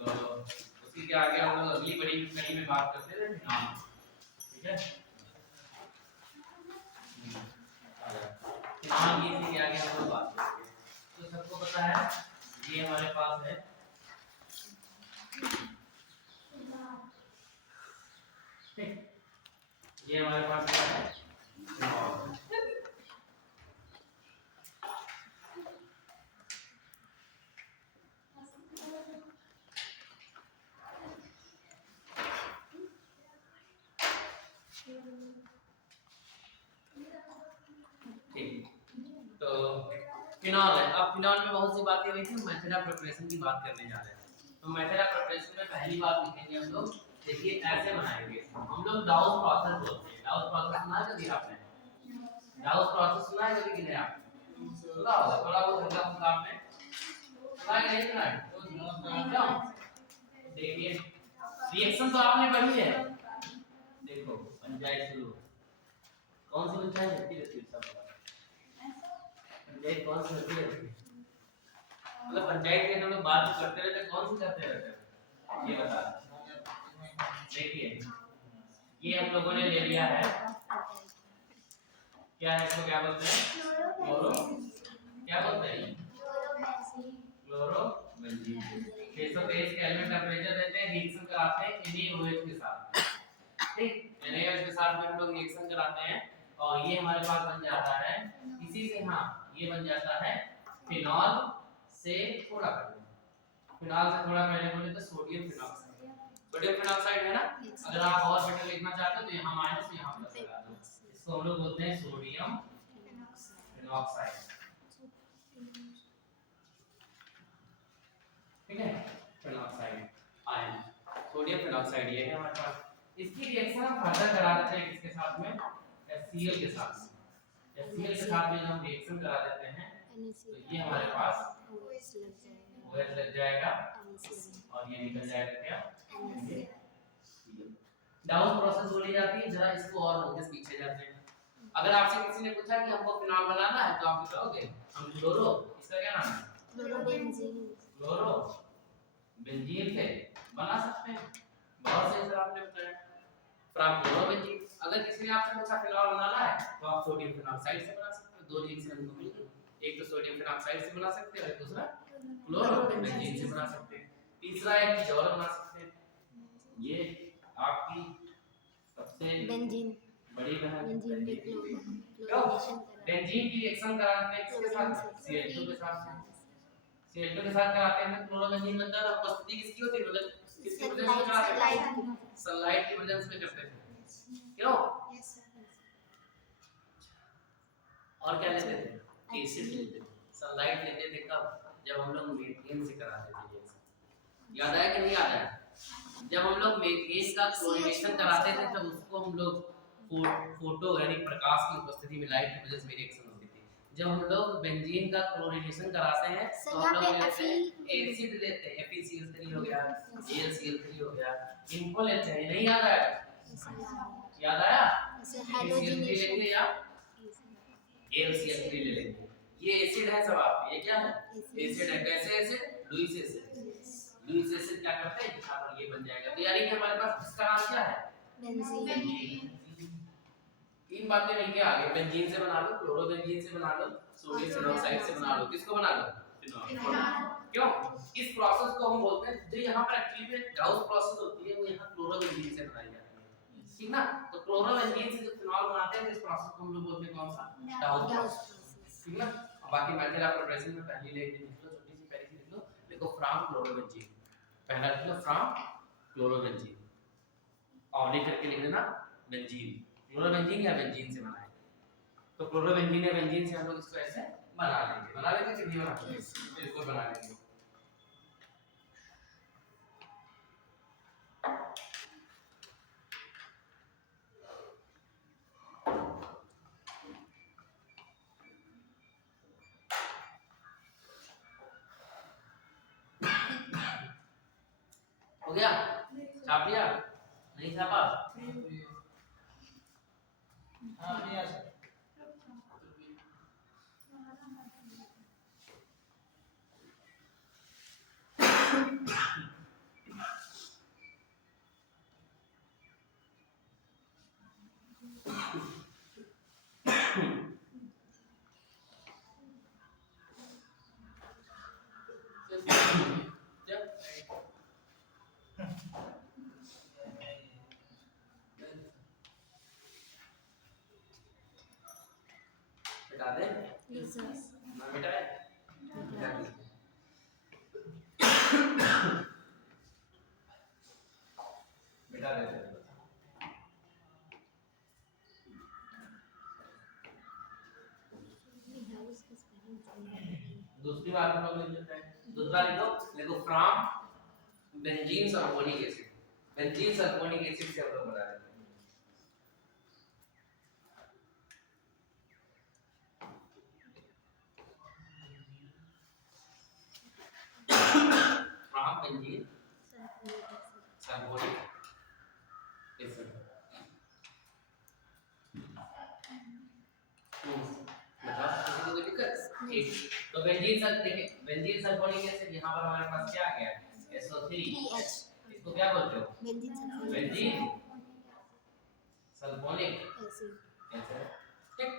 तो उसी के आगे हम लोग अगली बड़ी कड़ी में बात करते थे फिनॉल, ठीक है। फिनॉल ये इसी के आगे हम लोग बात करेंगे। तो सबको पता है ये हमारे पास है ठीक, ये हमारे पास क्या है फिनॉल। ठीक, तो फिनॉल है। अब फिनॉल में बहुत सी बातें हुई थी, मेथड ऑफ प्रिपरेशन की बात करने जा रहे हैं। तो मेथड ऑफ प्रिपरेशन में पहली बात लिखेंगे हम लोग, देखिए ऐसे बनाएंगे हम लोग डाउस प्रोसेस बोलते हैं। डाउस प्रोसेस सुना है कभी आपने? डाउस प्रोसेस सुना है कभी कि नहीं आपने? सुना होगा थोड़ा बहुत हल्का फुल्का आपने सुना है कि नहीं सुना है? क्यों? देखिए रिएक्शन तो आपने पढ़ी है, देखो पंचायत शुरू, कौन सी पंचायत होती है सब पंचायत कौन सी होती है? मतलब पंचायत के हम लोग बात करते रहते, कौन सी करते रहते ये बता। देखिए ये हम लोगों ने ले लिया है, क्या है इसको क्या बोलते हैं? क्लोरो, क्या बोलते हैं? क्लोरोबेंजीन। 623 केल्विन टेंपरेचर देते हैं, रिएक्शन कराते हैं NaOH के साथ, ठीक। NaOH के साथ में हम लोग रिएक्शन कराते हैं और ये हमारे पास बन जाता है इसी से, हाँ ये बन जाता है फिनॉल से थोड़ा पहले, फिनॉल से थोड़ा पहले बोले तो सोडियम फिनॉक्साइड। सोडियम फिनॉक्साइड है ना, अगर आप और बेटर लिखना चाहते हो तो यहाँ माइनस यहाँ प्लस लगा दो, इसको हम लोग बोलते हैं सोडियम फिनॉक्साइड, ठीक है। फिनॉक्साइड आयन, सोडियम फिनॉक्साइड ये है हमारे पास। इसकी रिएक्शन हम फर्दर करा देते हैं किसके साथ में? HCl के साथ में। HCl के साथ में जब हम रिएक्शन करा देते हैं तो ये हमारे पास OH लग जाएगा और ये निकल जाएगा क्या? डाउन प्रोसेस बोली जाती है। जरा इसको और नोटिस पीछे जाते हैं। अगर आपसे किसी ने पूछा कि हमको फिनॉल बनाना है तो आप बताओगे हम क्लोरो, इसका क्या नाम है? क्लोरोबेंजीन। क्लोरोबेंजीन से बना सकते हैं, बहुत सही सर आपने बताया। From chlorobenzene. अगर किसी ने आपसे पूछा फिनॉल बनाना है तो आप सोडियम फिनॉक्साइड से बना सकते हो। दो रिएक्शन हमको मिल गई, एक तो सोडियम फिनॉक्साइड से बना सकते हैं और दूसरा क्लोरोबेंजीन से बना सकते हैं। तीसरा एक चीज और बना सकते हैं, ये आपकी सबसे बेंजीन बड़ी बहन बेंजीन की रिएक्शन कराते हैं किसके साथ? Cl2 के साथ। Cl2 के साथ कराते हैं तो क्लोरोबेंजीन बनता है। उपस्थिति किसकी होती है? मतलब किसकी वजह से कराते हैं? सनलाइट की वजह से करते हैं, क्यों? और क्या लेते थे? एसिड लेते थे। सनलाइट लेते थे कब? जब हम लोग मीथेन से कराते थे रिएक्शन। याद आया कि नहीं याद आया? जब हम लोग मीथेन का क्लोरीनेशन कराते थे तब उसको हम लोग फोटो यानी प्रकाश की उपस्थिति में लाइट की वजह से रिएक्शन होती थी। जब हम लोग बेंजीन का क्लोरीनेशन कराते हैं तो हम लोग लेते हैं एसिड लेते हैं, FeCl3 हो गया, AlCl3 हो गया, इनको लेते हैं। नहीं याद आया? याद आया? FeCl3 लेंगे या AlCl3 ले लेंगे। ये एसिड है सब आपके, ये क्या है? एसिड है। कैसे acid? Lewis acid. Lewis acid क्या करते हैं? यहाँ पर ये बन जाएगा। तो यानी कि हमारे पास इसका नाम क्या है? बेंजीन। तीन बातें मिलके आ गई। बेंजीन से बना लो, क्लोरोबेंजीन से बना लो, सोडियम फिनॉक्साइड से बना लो। किसको बना लो? फिनॉल। क्यों? इस प्रोसेस को हम बोलते हैं, जो यहाँ पर एक्चुअली में गाउस प्रोसेस होती है वो यहाँ क्लोरोबेंजीन से बनाई जाती है, ठीक ना। तो क्लोरोबेंजीन से जो फिनॉल बनाते हैं इस प्रोसेस को हम लोग बोलते हैं कौन सा? गाउस प्रोसेस, ठीक ना। बाकी मेथड ऑफ प्रिपरेशन में पहली ले लिख लो, छोटी सी पहली लिख लो, देखो फ्रॉम क्लोरोबेंजीन, पहला लिख लो फ्रॉम क्लोरोबेंजीन और लिख करके लिख देना बेंजीन। क्लोरोबेंजीन या बेंजीन से बनाए तो क्लोरोबेंजीन या बेंजीन से हम लोग इसको ऐसे बना लेंगे कि नहीं बना लेंगे? बिल्कुल बना लेंगे। हो गया? छाप लिया? नहीं छापा? हाँ लिया सर। ना बेटा है बेटा दे दूसरी बात हम लोग लिख लेते हैं। दूसरा लिखो from benzene sulphonic acid. Benzene sulphonic acid से हम लोग बना रहे हैं। From benzene sulphonic acid. मतलब किसी को कोई दिक्कत? ठीक। तो बेंजीन सल्फोनिक एसिड यहाँ पर हमारे पास क्या आ गया? SO3। इसको क्या बोलते हो? Benzene sulphonic acid. ठीक।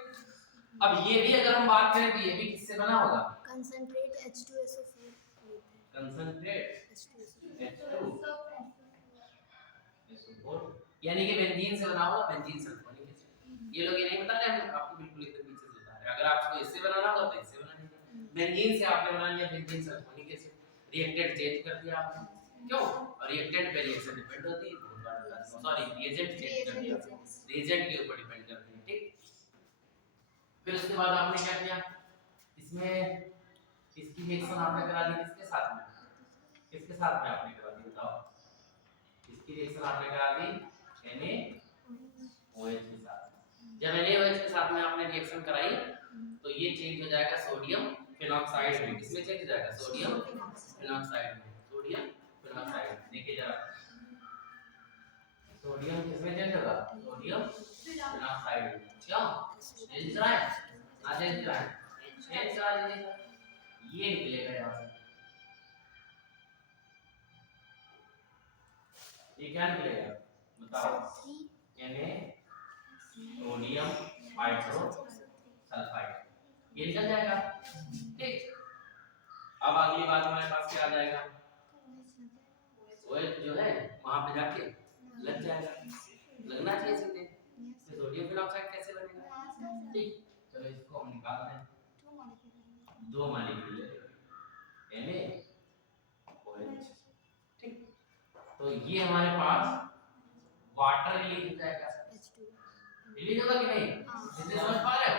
अब ये भी अगर हम बात करें तो ये भी किससे बना होगा? Concentrate H2SO4। कंसंट्रेट H2SO4 यानी कि बेंजीन से बना होगा बेंजीन सल्फोनिक एसिड। ये लोग ये नहीं बता रहे हैं आपको बिल्कुल एकदम पीछे से बता रहे हैं। अगर आपको इससे बनाना होगा तो इससे बनाना है। बेंजीन से आपने बना लिया benzene sulphonic acid. Reactant change कर दिया आपने। क्यों? और रिएक्टेंट पे रिएक्शन डिपेंड होती है। सॉरी रिएजेंट चेंज कर दिया। रिएजेंट के ऊपर डिपेंड करती है। ठीक। फिर उसके बाद आपने क्या किया? इसमें इसकी रिएक्शन आपने करा दी किसके साथ में? किसके साथ में आपने करा दी बताओ? इसकी रिएक्शन आपने करा दी NaOH के साथ। जब NaOH के साथ में आपने रिएक्शन कराई तो ये चेंज हो जाएगा सोडियम फिनॉक्साइड में। किसमें चेंज हो जाएगा? सोडियम फिनॉक्साइड में। सोडियम फिनॉक्साइड देखिए जरा सोडियम किसमें चेंज होगा? सोडियम फिनॉक्साइड में। क्यों? चेंज करा है ना? चेंज करा है। चेंज करा दीजिए। ये निकलेगा यहाँ से। ये क्या निकलेगा बताओ? Na सोडियम हाइड्रोसल्फाइड ये निकल जाएगा। ठीक। अब अगली बात हमारे पास क्या आ जाएगा? OH जो है वहां पे जाके लग जाएगा। लगना चाहिए सीधे। तो सोडियम फिनॉक्साइड कैसे बनेगा? ठीक। चलो इसको हम निकालते हैं। दो मॉलिक्यूल NaOH। ठीक। तो ये हमारे पास वाटर रिलीज हो जाएगा। रिलीज होगा कि नहीं? जितने समझ पा रहे हो?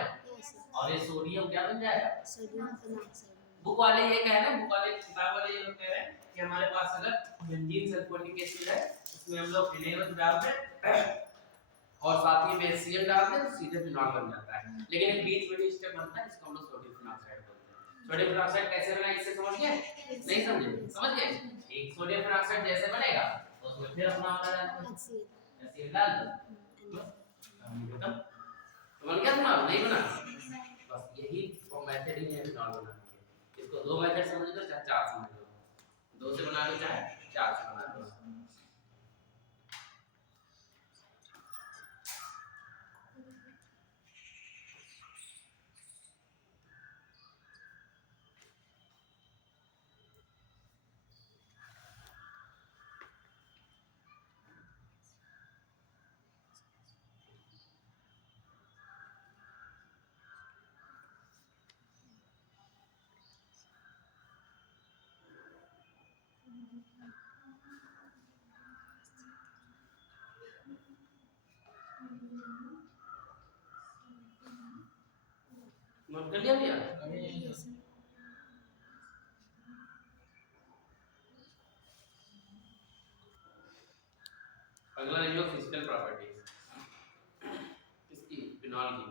और ये सोडियम क्या बन जाएगा? Sodium phenoxide. बुक वाले ये कह रहे हैं, बुक वाले किताब वाले ये लोग कह रहे हैं कि हमारे पास अगर बेंजीन सल्फोनिक एसिड है उसमें हम लोग फिनेल डाल दें और साथ ही में HCl डाल दें तो सीधे फिनॉल बन जाता है। लेकिन एक बीच में भी स्टेप बनता है जिसको हम लोग सोडियम फिनॉक्साइड बोलते हैं। सोडियम फिनॉक्साइड कैसे बना इससे समझ गए? नहीं समझे? समझ गए? एक सोडियम फिनॉक्साइड जैसे बनेगा तो उसमें फिर अपना वाला डाल दो HCl डाल दो बस खत्म। तो बन गया फिनॉल? नहीं बना? बस यही मेथड ही है फिनॉल बनाने के। इसको दो मेथड समझ लो चाहे चार समझ लो। दो से बना लो चाहे चार से बना लो। नोट कर लिया भैया? अगला लिख लो फिजिकल प्रॉपर्टीज किसकी? फिनॉल की।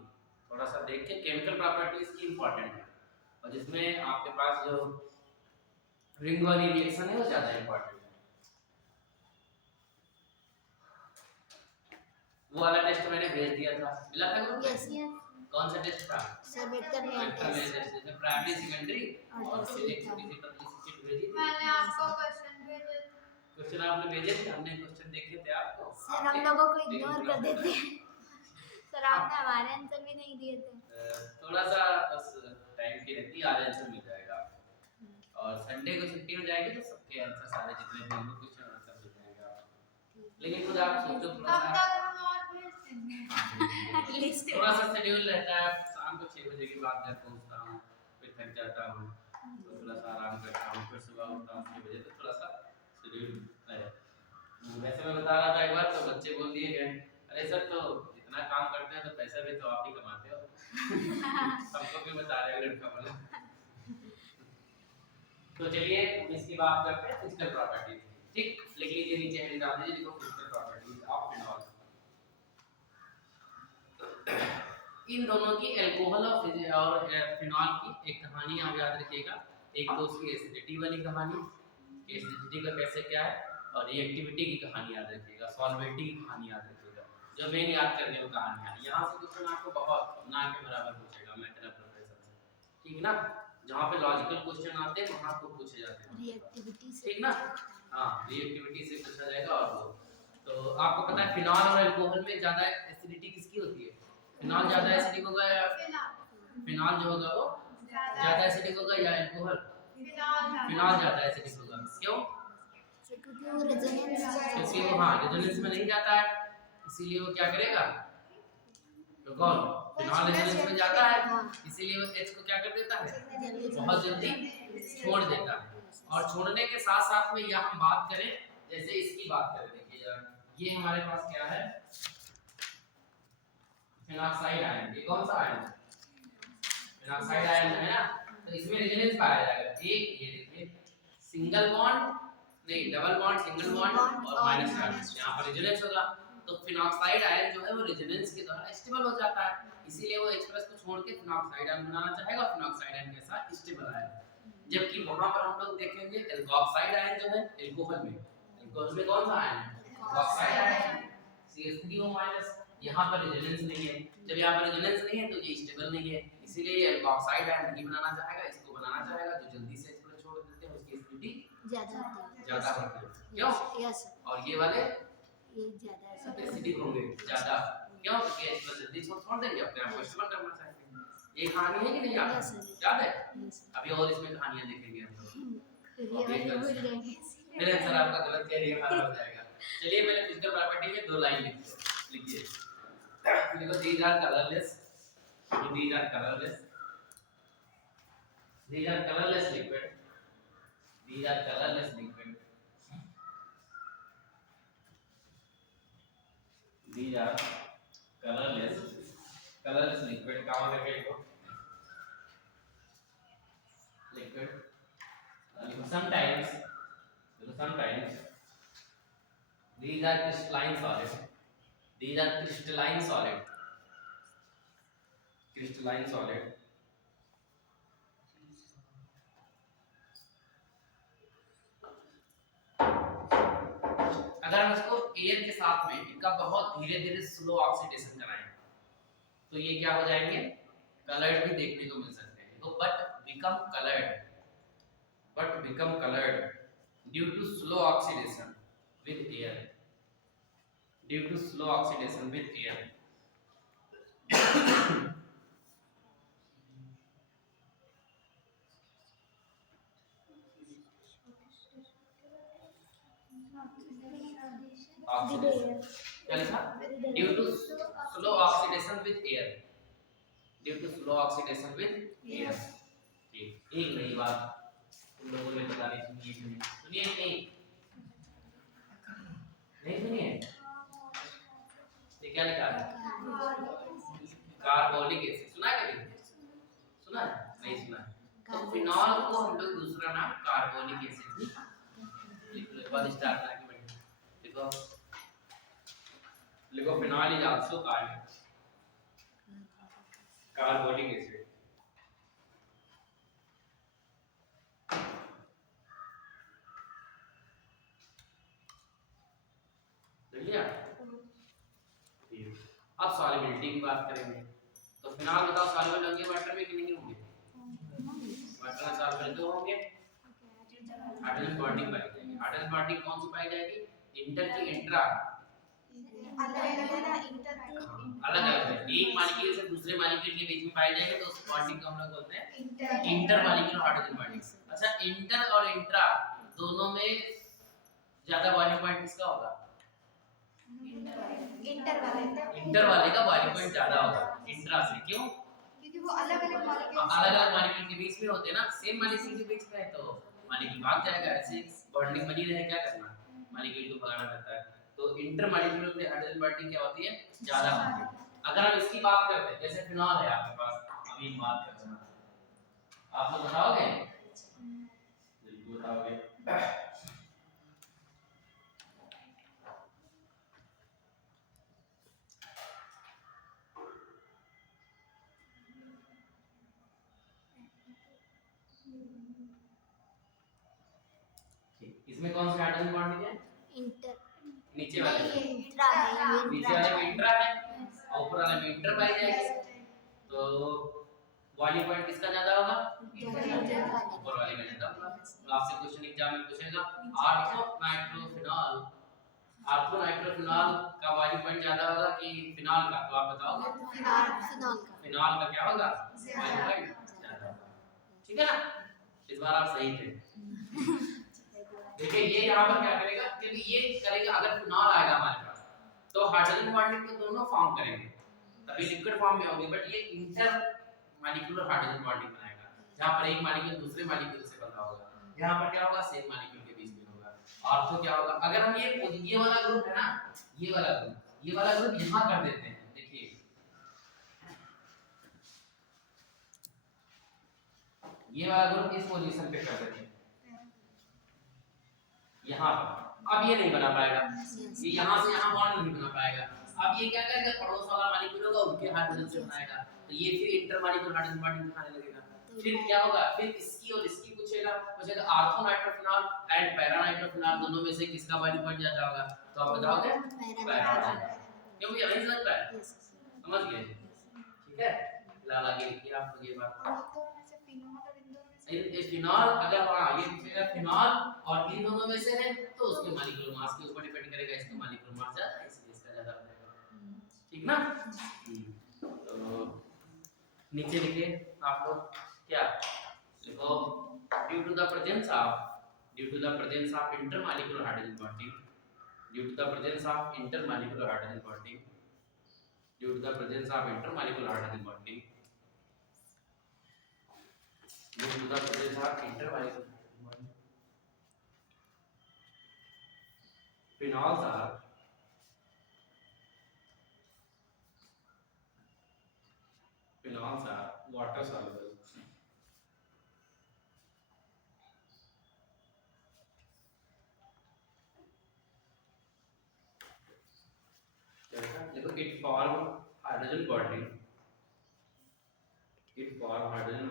थोड़ा सा देख के केमिकल प्रॉपर्टीज की इंपॉर्टेंट है और जिसमें आपके पास जो रिंग वाली रिएक्शन है वो ज्यादा इंपॉर्टेंट है। वो वाला टेस्ट मैंने भेज दिया था, मिला था ग्रुप में? कौन सा टेस्ट था? सर वेक्टर में टेस्ट जिसमें प्राइमरी सेकेंडरी और फिर एक छोटी सी पतली सी चिट भेजी थी। मैंने आपको क्वेश्चन भेजे। क्वेश्चन आपने भेजे थे? हमने क्वेश्चन देखे थे आपको। सर हम लोगों को इग्नोर कर देते हैं। सर आपने हमारे आंसर भी नहीं दिए थे। थोड़ा सा बस टाइम की रहती है, आधा आंसर मिल जाएगा और संडे को छुट्टी हो जाएगी तो सबके आंसर सारे जितने भी होंगे क्वेश्चन आंसर मिल जाएगा। लेकिन खुद आप सोचो थोड़ा सा एटलीस्ट थोड़ा सा शेड्यूल रहता है। शाम को 6 बजे के बाद घर पहुंचता हूं थक जाता हूँ तो थोड़ा सा आराम करता हूँ, फिर सुबह उठता हूँ 6 बजे तो थोड़ा सा शेड्यूल है। वैसे मैं बता रहा था एक बार तो बच्चे बोल दिए कि अरे सर तो इतना काम करते हैं तो पैसा भी तो आप ही कमाते हो। सबको भी बता रहे हैं लड़का बोला। तो चलिए इसकी बात करते हैं फिजिकल प्रॉपर्टी। ठीक, लिख लीजिए नीचे हेडिंग डाल दीजिए, लिखो फिजिकल प्रॉपर्टीज ऑफ फिनॉल। इन दोनों की अल्कोहल और फिनॉल की एक कहानी आप याद रखिएगा। एक तो उसकी एसिडिटी वाली कहानी, एसिडिटी का कैसे क्या है, और रिएक्टिविटी की कहानी याद रखिएगा, सॉल्वेबिलिटी की कहानी याद रखिएगा। जो मेन याद करने को कहानियां यहाँ से क्वेश्चन आपको बहुत ना के बराबर पूछेगा मैटर ऑफ प्रोग्रेशन से, ठीक है ना। जहाँ पे लॉजिकल क्वेश्चन आते हैं वहाँ आपको पूछे जाते हैं रिएक्टिविटी से, ठीक ना। हाँ, रिएक्टिविटी से पूछा जाएगा। और वो तो आपको पता है फिनॉल और अल्कोहल में ज्यादा एसिडिटी किसकी होती है? फिनॉल ज्यादा एसिडिक होगा या फिनॉल जो होगा वो ज्यादा एसिडिक होगा या अल्कोहल? फिनॉल ज्यादा एसिडिक होगा। क्यों? क्योंकि वो रेजोनेंस, क्योंकि वो हाँ रेजोनेंस में नहीं जाता है, इसीलिए वो क्या करेगा, तो कौन फिनॉल रेजोनेंस में जाता है, इसीलिए वो H को क्या कर देता है, बहुत जल्दी छोड़ देता है। और छोड़ने के साथ साथ में यह हम बात करें, जैसे इसकी बात करें, देखिए ये हमारे पास क्या है, फिनॉक्साइड आयन। ये कौन सा आयन है? फिनॉक्साइड आयन है ना। तो इसमें रेजोनेंस पाया जाएगा। एक ये देखिए सिंगल बॉन्ड नहीं, डबल बॉन्ड, सिंगल बॉन्ड और माइनस चार्ज, यहाँ पर रेजोनेंस होगा। तो फिनॉक्साइड आयन जो है वो रेजोनेंस के द्वारा स्टेबल हो जाता है, इसीलिए वो H+ को छोड़ के फिनॉक्साइड आयन बनाना चाहेगा। फिनॉक्साइड आयन के साथ स्टेबल आयन, जबकि वहां पर हम लोग देखेंगे एल्कोक्साइड आयन जो है अल्कोहल में कौन सा आयन है? Oxide ion, CH3O-। यहाँ पर रेजोनेंस नहीं है, जब यहाँ पर रेजोनेंस नहीं है तो ये स्टेबल नहीं है, इसीलिए ये एल्कोक्साइड आयन नहीं बनाना चाहेगा, इसको बनाना चाहेगा जो जल्दी से इसको छोड़ देते हैं, उसकी एसिडिटी ज्यादा होती है। क्यों? यस। और ये वाले ये ज्यादा एसिडिक होंगे ज्यादा, क्यों? क्योंकि H+ जल्दी छोड़ देंगे, अपने आप को स्टेबल करना चाहेंगे। ये कहानी है कि नहीं याद? याद है? अभी और इसमें कहानियां देखेंगे हम लोग। मेरे आंसर आपका गलत कह रही है, हमारा हो जाएगा। चलिए पहले फिजिकल प्रॉपर्टी में 2 लाइन लिखिए। देखो these are colorless, these are colorless, these are colorless liquid, these are colorless liquid, these are colorless liquid, कहाँ करके लिखो liquid, sometimes these are crystalline solid, these are crystalline solid, crystalline solid, अगर हम इसको air के साथ में इनका बहुत धीरे-धीरे स्लो ऑक्सीडेशन कराएं तो ये क्या हो जाएंगे, कलर्ड भी देखने को मिल सकते हैं। तो but become coloured due to slow oxidation with air, due to slow oxidation with air. क्या लिखा? Due to slow oxidation with air, due to slow oxidation with air. ठीक, एक नई बात तुम लोगों ने बतानी सुनिए नहीं सुनिए, ये क्या लिखा है? कार्बोनिक एसिड, सुना है कभी? सुना है? नहीं सुना है। तो फिनॉल को हम लोग दूसरा नाम कार्बोनिक एसिड भी लिख लो, बाद स्टार्ट करके लिखो, लिखो phenol is also carbonic acid. अब सॉल्युबिलिटी की बात करेंगे। तो फिनॉल बताओ सॉल्युबल होंगे वाटर में कि नहीं होंगे? वाटर में सॉल्युबल तो होंगे। हाइड्रोजन बॉन्डिंग पाई जाएगी। हाइड्रोजन बॉन्डिंग कौन सी पाई जाएगी? इंटर की इंट्रा, अलग अलग है, एक मॉलिक्यूल से दूसरे मॉलिक्यूल के बीच में पाई जाएगी तो उस बॉन्डिंग को हम लोग बोलते हैं इंटर मॉलिक्यूलर हाइड्रोजन बॉन्डिंग। अच्छा, इंटर और इंट्रा दोनों में ज्यादा बॉइलिंग पॉइंट किसका होगा? इंटर वाले का बॉइलिंग पॉइंट ज्यादा होगा इंट्रा से। क्यों? वो अलग-अलग मॉलिक्यूल अलग-अलग मॉलिक्यूल के बीच में होते हैं ना, सेम मॉलिक्यूल के बीच में है तो मॉलिक्यूल भाग जाएगा। ऐसे बॉन्डिंग बनी रहे, क्या करना, मॉलिक्यूल को भगाना रहता है। तो इंटरमॉलिक्यूलर में हाइड्रोजन बॉन्डिंग क्या होती है, ज्यादा होती है। अगर हम इसकी बात करते हैं, जैसे फिनॉल है आपके पास, अभी हम बात करते हैं, आप लोग बताओगे? बिल्कुल बताओगे। इसमें कौन सा हाइड्रोजन बॉन्डिंग है? इंटर नीचे वाले में, इंट्रा है, नीचे वाले में इंट्रा है और ऊपर वाले में इंटर पाई जाएगी। तो बॉइलिंग पॉइंट किसका ज्यादा होगा? ऊपर वाले में ज्यादा होगा। तो आपसे क्वेश्चन एग्जाम में पूछेगा आर्थो नाइट्रोफिनॉल का बॉइलिंग पॉइंट ज्यादा होगा कि फिनॉल का? तो आप बताओगे। फिनॉल का क्या होगा बॉइलिंग पॉइंट ज्यादा होगा। ठीक है ना, इस बार आप सही थे। देखिए ये यहाँ पर क्या करेगा, क्योंकि ये करेगा, अगर फिनॉल आएगा हमारे पास तो हाइड्रोजन बॉन्डिंग तो दोनों फॉर्म करेंगे, तभी लिक्विड फॉर्म में होगी, बट ये इंटर मॉलिक्यूलर हाइड्रोजन बॉन्डिंग बनाएगा, जहाँ पर एक मॉलिक्यूल दूसरे मॉलिक्यूल से बंधा होगा। यहाँ पर क्या होगा, सेम मॉलिक्यूल के बीच में होगा। और तो क्या होगा, अगर हम ये वाला ग्रुप है ना, ये वाला ग्रुप यहाँ कर देते हैं। देखिए ये वाला ग्रुप इस पोजीशन पे कर देते हैं यहाँ पर। अब ये नहीं बना पाएगा, ये यहाँ से यहाँ बॉन्ड नहीं बना पाएगा। अब ये क्या करेगा, पड़ोस वाला मॉलिक्यूल होगा उनके हाइड्रोजन से बनाएगा, तो ये फिर इंटर मॉलिक्यूलर हाइड्रोजन बॉन्डिंग दिखाने लगेगा। फिर क्या होगा, फिर इसकी और इसकी पूछेगा ortho nitrophenol and para nitrophenol दोनों में से किसका बॉइलिंग पॉइंट ज्यादा होगा? तो आप बताओगे पैरा। क्यों भैया नहीं समझ पाए? समझ गए? ठीक है, फिलहाल आगे लिखिए आप लोग ये बात। फिनॉल अगर ये पूछेगा फिनॉल और इन दोनों में से है तो उसके मॉलिक्यूलर मास के ऊपर डिपेंड करेगा, इसका मॉलिक्यूलर मास ज्यादा है इसलिए इसका ज्यादा हो जाएगा। ठीक ना? तो नीचे लिखिए आप लोग, क्या लिखो, due to the presence of intermolecular hydrogen bonding, due to the presence of intermolecular hydrogen bonding, due to the presence of intermolecular hydrogen bonding, due to the presence of intermolecular bonding, phenols are water soluble. देखो it form hydrogen bonding, it form hydrogen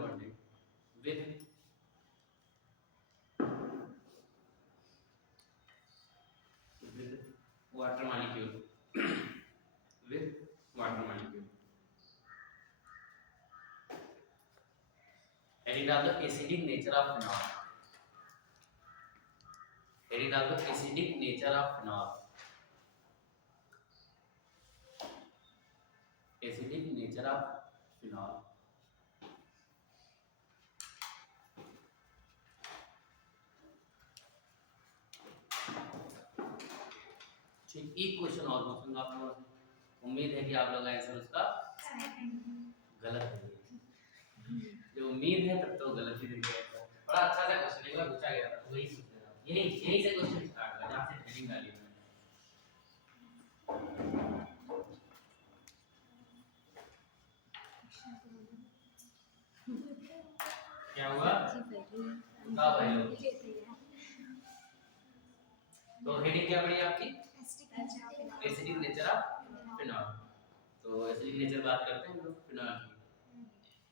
bonding with water molecule with water molecule. Added are the acidic nature of phenol. Added are the acidic nature of phenol. Acidic nature of phenol. ठीक, एक question और पूछूंगा आप लोगों से, उम्मीद है कि आप लोग आंसर उसका गलत देंगे। जो उम्मीद है तब तो गलत ही देंगे। बड़ा अच्छा सा क्वेश्चन एक बार पूछा गया था, वही पूछ लेना। यही से क्वेश्चन स्टार्ट हुआ, जहाँ से हेडिंग डाली मैंने। क्या हुआ बताओ भाई लोग। तो हेडिंग क्या पड़ी आपकी? Acidic nature of phenol. तो एसिडिक नेचर बात करते हैं हम लोग फिनॉल की।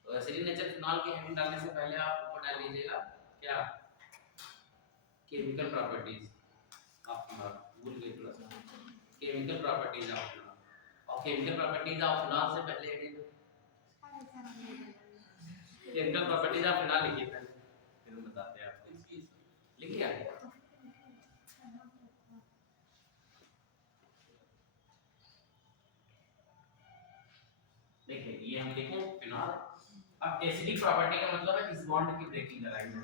तो एसिडिक नेचर फिनॉल की हेडिंग डालने से पहले आप ऊपर डाल लीजिएगा क्या, केमिकल प्रॉपर्टीज ऑफ फिनॉल। भूल गए थोड़ा सा, केमिकल प्रॉपर्टीज ऑफ फिनॉल। और केमिकल प्रॉपर्टीज ऑफ फिनॉल से पहले heading chemical properties of phenol लिखिए पहले, फिर हम बताते हैं आपको। लिखिए आगे। देखिए ये हम लिखे फिनॉल। अब एसिडिक प्रॉपर्टी का मतलब है इस बॉन्ड की ब्रेकिंग कराएंगे,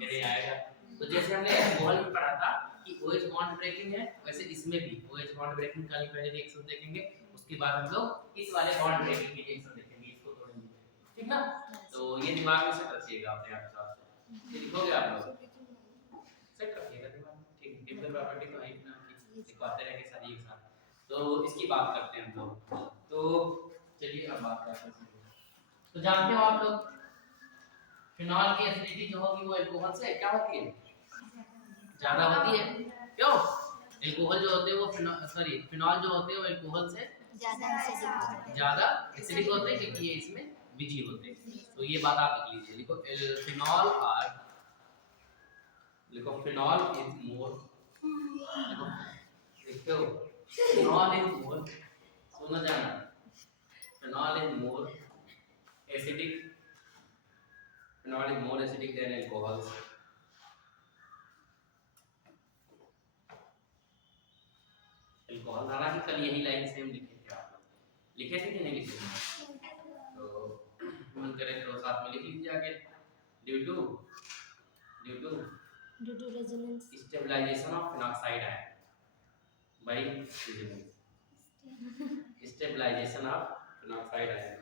कैसे आएगा? तो जैसे हमने अल्कोहल में पढ़ा था कि OH बॉन्ड ब्रेकिंग है, वैसे इसमें भी OH बॉन्ड ब्रेकिंग का पहले रिएक्शन देखेंगे, उसके बाद हम लोग इस वाले बॉन्ड ब्रेकिंग की रिएक्शन देखेंगे, इसको तोड़ेंगे, ठीक ना? तो ये दिमाग में सेट रखिएगा अपने आप हिसाब से, ये लिखोगे आप लोग, सेट रखिएगा दिमाग में, ठीक है? केमिकल प्रॉपर्टी तो है ही ना कि दिखाते रहेंगे सारी एक साथ। तो इसकी बात करते हैं हम लोग, तो चलिए अब बात करते हैं। तो जानते हो आप लोग फिनॉल की एसिडिटी जो होगी वो अल्कोहल से क्या होती है, ज्यादा होती है, क्यों? अल्कोहल जो होते हैं वो फिनॉल जो होते हैं वो अल्कोहल से ज्यादा एसिडिक होते हैं क्योंकि ये इसमें विजी होते हैं। तो ये बात आप लिख लीजिए, लिखो फिनॉल इज मोर, लिखो फिनॉल इज मोर, सुनो जाना, phenol is more acidic, phenol is more acidic then alcohol. Alcohol, हालांकि कल यही लाइन सेम लिखे थे आप लोग, लिखे थे कि नहीं लिखे थे? तो मन करे तो साथ में लिख लीजिए आगे, due to resonance stabilisation of phenoxide ion by resonance, stabilisation of phenoxide ion.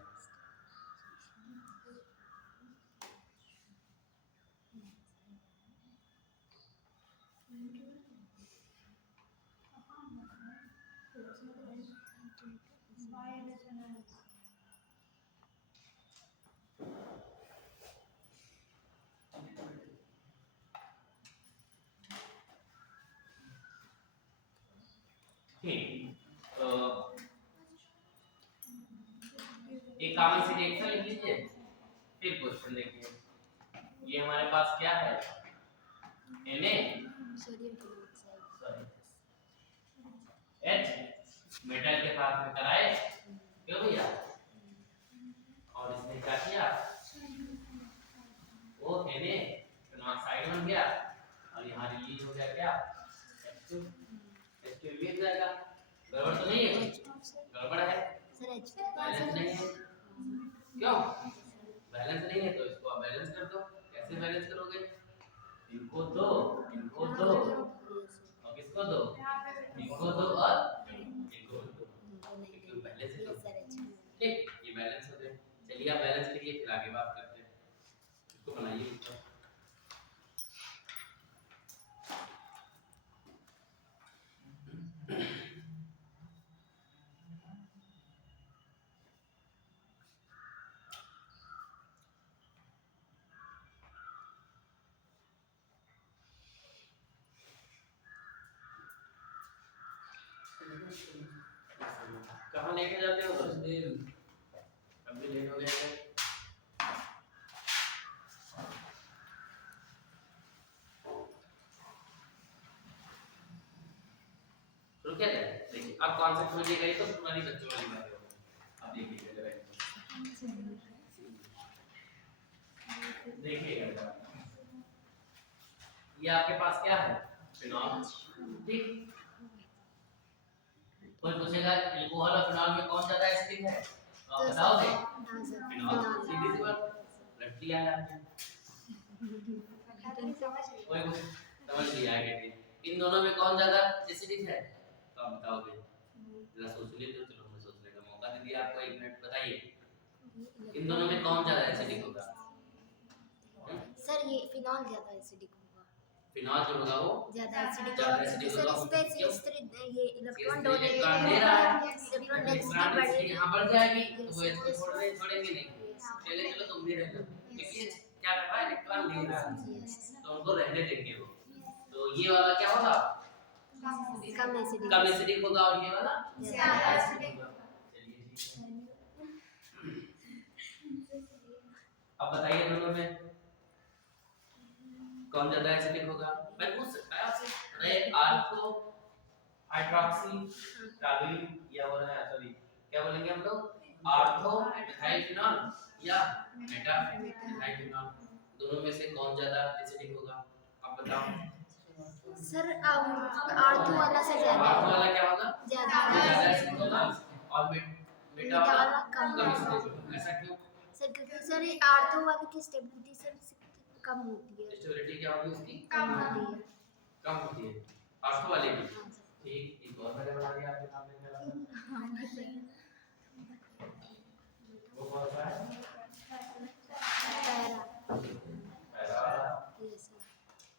ठीक, तो एक कॉमन सी रिएक्शन लिख लीजिए, फिर क्वेश्चन देखिए। ये हमारे पास क्या है, Na H मेटल के साथ में कराए, क्यों भैया? और इसने क्या किया, वो Na फिनॉक्साइड बन गया और यहाँ रिलीज हो गया क्या, H2 मिल जाएगा। गड़बड़ तो नहीं है, गड़बड़ है बैलेंस नहीं है, क्यों? बैलेंस नहीं है तो इसको आप बैलेंस कर दो। कैसे बैलेंस करोगे, इनको दो और किसको दो, इनको दो और इनको दो, क्योंकि बैलेंस है तो ठीक, ये बैलेंस हो गए। चलिए आप बैलेंस करिए फिर आगे बात करते हैं, इसको बनाइए इसको। कहाँ लेके जाते हो, अभी लेट हो गया है। रुकिए देखिए, अब कॉन्सेप्ट समझिएगा, ये तो तुम्हारी बच्चों वाली बात है। अब देखिए जरा देखिएगा, ये आपके पास क्या है, फिनॉल, ठीक? कोई पूछेगा अल्कोहल और फिनॉल में कौन ज्यादा एसिडिक है, तो आप बताओगे फिनॉल, सीधी सी बात, रट लिया है आपने, कोई समझ लिया है कि इन दोनों में कौन ज्यादा एसिडिक है, तो आप बताओगे, जरा सोच लीजिए, चलो मैं सोचने का मौका दे दिया आपको, 1 मिनट बताइए इन दोनों में कौन ज्यादा एसिडिक होगा। सर ये फिनॉल ज्यादा एसिडिक होगा, फिनॉल जो होगा वो ज्यादा एसिडिक होगा सर, इस पे ये इलेक्ट्रॉन डोनेट दे रहा है, इलेक्ट्रॉन इलेक्ट्रॉन डेंसिटी यहाँ बढ़ जाएगी तो वो इसको छोड़ेंगे नहीं, चले चलो तुम भी रह लो, क्योंकि क्या कर रहा है, इलेक्ट्रॉन ले रहा है तो उनको रहने देंगे वो। तो ये वाला क्या होगा, कम एसिडिक होगा और ये वाला ज्यादा एसिडिक होगा। अब बताइए दोनों में कौन ज्यादा एसिडिक होगा। मैं पूछ सकता है आपसे, अरे आर्थो हाइड्रोक्सी ट्राइल या वो है, सॉरी क्या बोलेंगे हम लोग, आर्थो मिथाइल फिनॉल या मेटा मिथाइल फिनॉल, दोनों में से कौन ज्यादा एसिडिक होगा, आप बताओ। सर आर्थो वाला से ज्यादा, आर्थो वाला क्या होगा, ज्यादा एसिडिक होगा और मेटा वाला कम एसिडिक होगा। ऐसा क्यों सर? क्योंकि सर ये आर्थो वाले की स्टेबिलिटी सर कम होती है। स्टेबिलिटी क्या होगी उसकी? कम होती है। कम होती है। ऑर्थो वाले की? हाँ सर। ठीक, एक और मैंने बना दिया आपके सामने मेरा। वो कौन सा है? पैरा। पैरा वाला। Yes sir.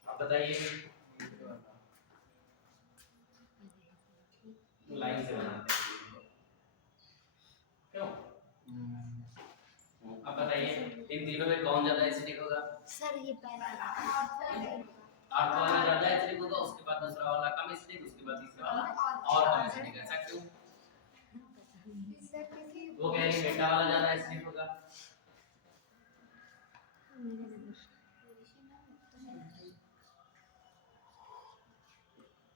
अब बताइए लाइन से बनाते हैं क्यों? अब बताइए इन तीनों में कौन ज्यादा एसिडिक होगा? सर ये पैरा। ऑर्थो वाला ज्यादा एसिडिक होगा, उसके बाद दूसरा वाला कम एसिडिक, उसके बाद तीसरा वाला और कम एसिडिक। ऐसा क्यों? वो कह रही बेटा वाला ज्यादा एसिडिक होगा।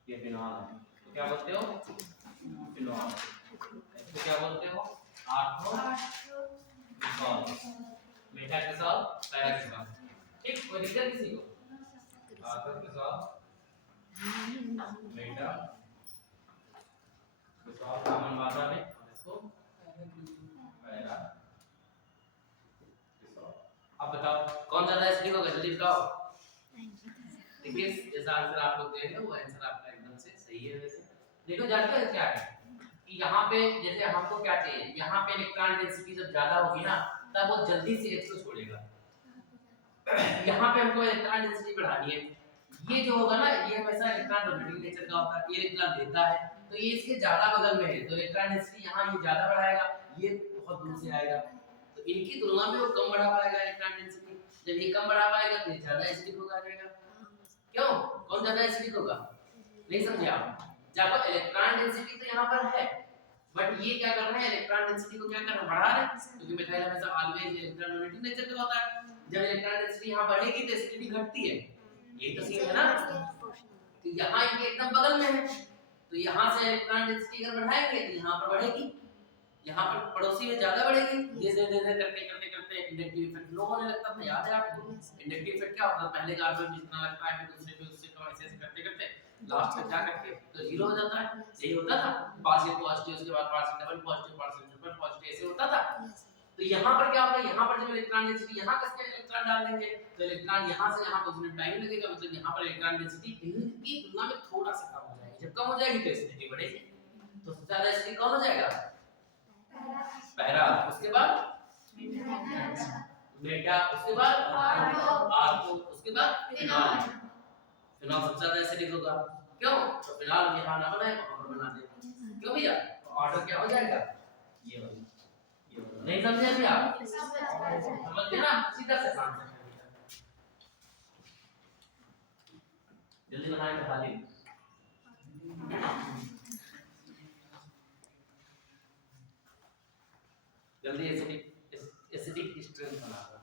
ये फिनॉल है, तो क्या बोलते हो? फिनॉल। इसको क्या बोलते हो? Ortho phenol. मेटा के साथ पैरा के साथ। ठीक, कोई दिक्कत किसी को? ऑर्थो के साथ मेटा के साथ कॉमन मात्रा में, और इसको पैरा के साथ। अब बताओ कौन ज्यादा एसिडिक होगा, जल्दी बताओ। देखिए जैसा आंसर आप लोग दे रहे हो वो आंसर आपका एकदम से सही है। वैसे देखो जानते हो क्या है कि यहाँ पे जैसे हमको क्या चाहिए, यहाँ पे इलेक्ट्रॉन डेंसिटी जब ज्यादा होगी ना तब वो जल्दी से H को छोड़ेगा। यहाँ पे हमको इलेक्ट्रॉन डेंसिटी बढ़ानी है। ये जो होगा ना ये हमेशा इलेक्ट्रॉन डोनेटिंग नेचर का होता है, ये इलेक्ट्रॉन देता है तो ये इसके ज्यादा बगल में है, तो इलेक्ट्रॉन डेंसिटी यहाँ ये ज्यादा बढ़ाएगा, ये बहुत दूर से आएगा, तो इनकी तुलना में वो कम बढ़ा पाएगा इलेक्ट्रॉन डेंसिटी। जब ये कम बढ़ा पाएगा तो ये ज्यादा एसिडिक होगा जाएगा। क्यों? कौन ज्यादा एसिडिक होगा? नहीं समझे आप? जब इलेक्ट्रॉन डेंसिटी तो यहाँ पर है बट ये क्या कर रहे हैं, इलेक्ट्रॉन डेंसिटी को क्या कर रहे हैं, बढ़ा रहे हैं, क्योंकि मिथाइल हमेशा ऑलवेज इलेक्ट्रॉन डोनेटिंग नेचर का होता है। जब इलेक्ट्रॉन डेंसिटी यहाँ बढ़ेगी तो एसिडिटी घटती है, यही तो सीन है ना। तो यहाँ इनके एकदम बगल में है तो यहाँ से इलेक्ट्रॉन डेंसिटी अगर बढ़ाएंगे तो यहाँ पर बढ़ेगी, यहाँ पर पड़ोसी में ज्यादा बढ़ेगी। जैसे जैसे करते करते करते इंडक्टिव इफेक्ट लो होने लगता है, याद है आपको? इंडक्टिव इफेक्ट क्या होता है, पहले कार्बन जितना लगता है फिर दूसरे पे उससे कम, ऐसे ऐसे करते करते लास्ट में क्या करके तो जीरो हो जाता है। यही होता था, पार्शियल पॉजिटिव उसके बाद partial double positive, partial triple positive, ऐसे होता था। तो यहाँ पर क्या होगा, यहाँ पर जब इलेक्ट्रॉन डेंसिटी यहाँ किसके इलेक्ट्रॉन डाल देंगे तो इलेक्ट्रॉन यहाँ से यहाँ पहुंचने में टाइम लगेगा, मतलब यहाँ पर इलेक्ट्रॉन डेंसिटी इनकी तुलना में थोड़ा सा कम हो जाएगी। जब कम हो जाएगी तो एसिडिटी बढ़ेगी, तो सबसे ज्यादा एसिडिक कौन हो जाएगा? पैरा, उसके बाद मेटा, उसके बाद ऑर्थो, उसके बाद फिनॉल। फिनॉल सबसे ज्यादा एसिडिक होगा। क्यों? तो फिनॉल यहाँ ना बनाए वहां पर बना दे। क्यों भैया? तो ऑर्डर क्या हो जाएगा, ये वाला। नहीं समझे अभी आप? समझ गए ना? सीधा से आंसर कर दिया। जल्दी बनाए बता दी। जल्दी एसिडिक स्ट्रेंथ बना दो।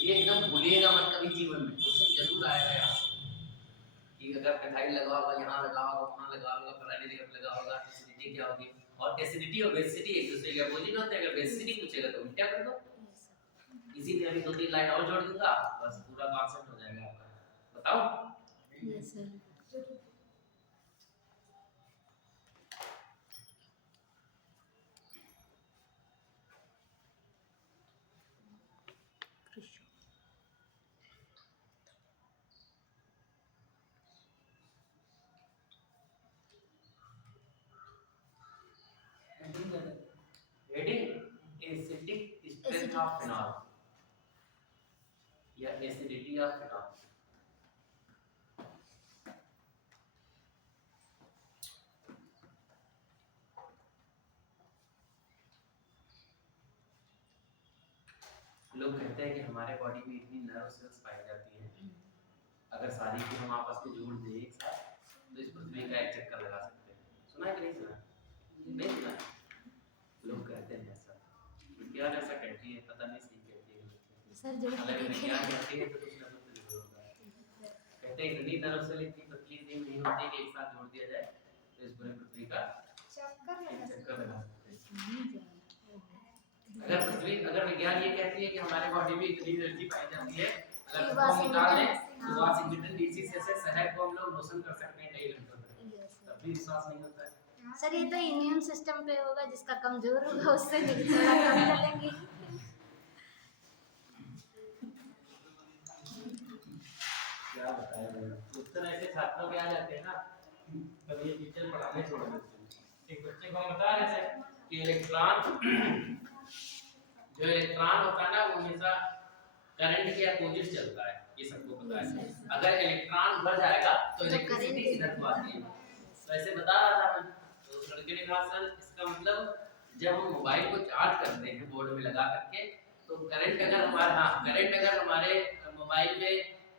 ये एकदम भूलिएगा मत कभी जीवन में, क्वेश्चन जरूर आएगा यहाँ कि अगर मिथाइल लगा होगा, यहाँ लगा होगा, वहाँ लगा होगा, फलानी जगह लगा होगा, एसिडिटी क्या होगी। और एसिडिटी और बेसिडिटी एक दूसरे के अपोजिट होते हैं। अगर बेसिडिटी पूछेगा तो उल्टा कर दो। इसीलिए अभी 2-3 लाइन और जोड़ दूंगा, बस पूरा कॉन्सेप्ट हो जाएगा आपका। बताओ। Yes sir. Heading acidic strength of phenol या एसिडिटी ऑफ फिनॉल। लोग कहते हैं कि हमारे बॉडी में इतनी नर्व सेल्स पाई जाती हैं, अगर सारी की हम आपस में जोड़ दें एक साथ तो इस पृथ्वी का एक चक्कर लगा सकते हैं। सुना है कि नहीं सुना? नहीं सुना? लोग कहते हैं ऐसा, क्या ऐसा कहती है पता नहीं, सही कहती है सर जो क्या कहती है तो कुछ ना कुछ जरूर होता है। कहते हैं इतनी नर्व सेल इतनी पतली सी नहीं होती कि एक साथ जोड़ दिया जाए तो इस पूरे पृथ्वी का चक्कर लगा सकते हैं। अगर अगर विज्ञान ये कहती है कि हमारे बॉडी में इतनी एनर्जी पाई जाती है, अगर कि उसको हम निकाल लें वाशिंगटन, तो वाशिंगटन डीसी से शहर को हम लोग रोशन कर सकते हैं कई घंटों तक, तब भी विश्वास नहीं होता है। सर ये तो इम्यून सिस्टम पे होगा, जिसका कमजोर होगा उससे भी थोड़ा कम चलेंगे। क्या बताएं, उत्तर ऐसे छात्रों के आ जाते हैं ना, कभी ये टीचर पढ़ाने छोड़ देते हैं। एक बच्चे को हम बता रहे थे कि इलेक्ट्रॉन जो इलेक्ट्रॉन होता है ना वो हमेशा करंट के अपोजिट चलता है, ये सबको पता है। अगर इलेक्ट्रॉन बढ़ जाएगा तो इलेक्ट्रिसिटी इधर को आती है। तो ऐसे बता रहा था मैं, तो उस लड़के ने कहा सर इसका मतलब जब हम मोबाइल को चार्ज करते हैं बोर्ड में लगा करके, तो करंट अगर हमारे मोबाइल में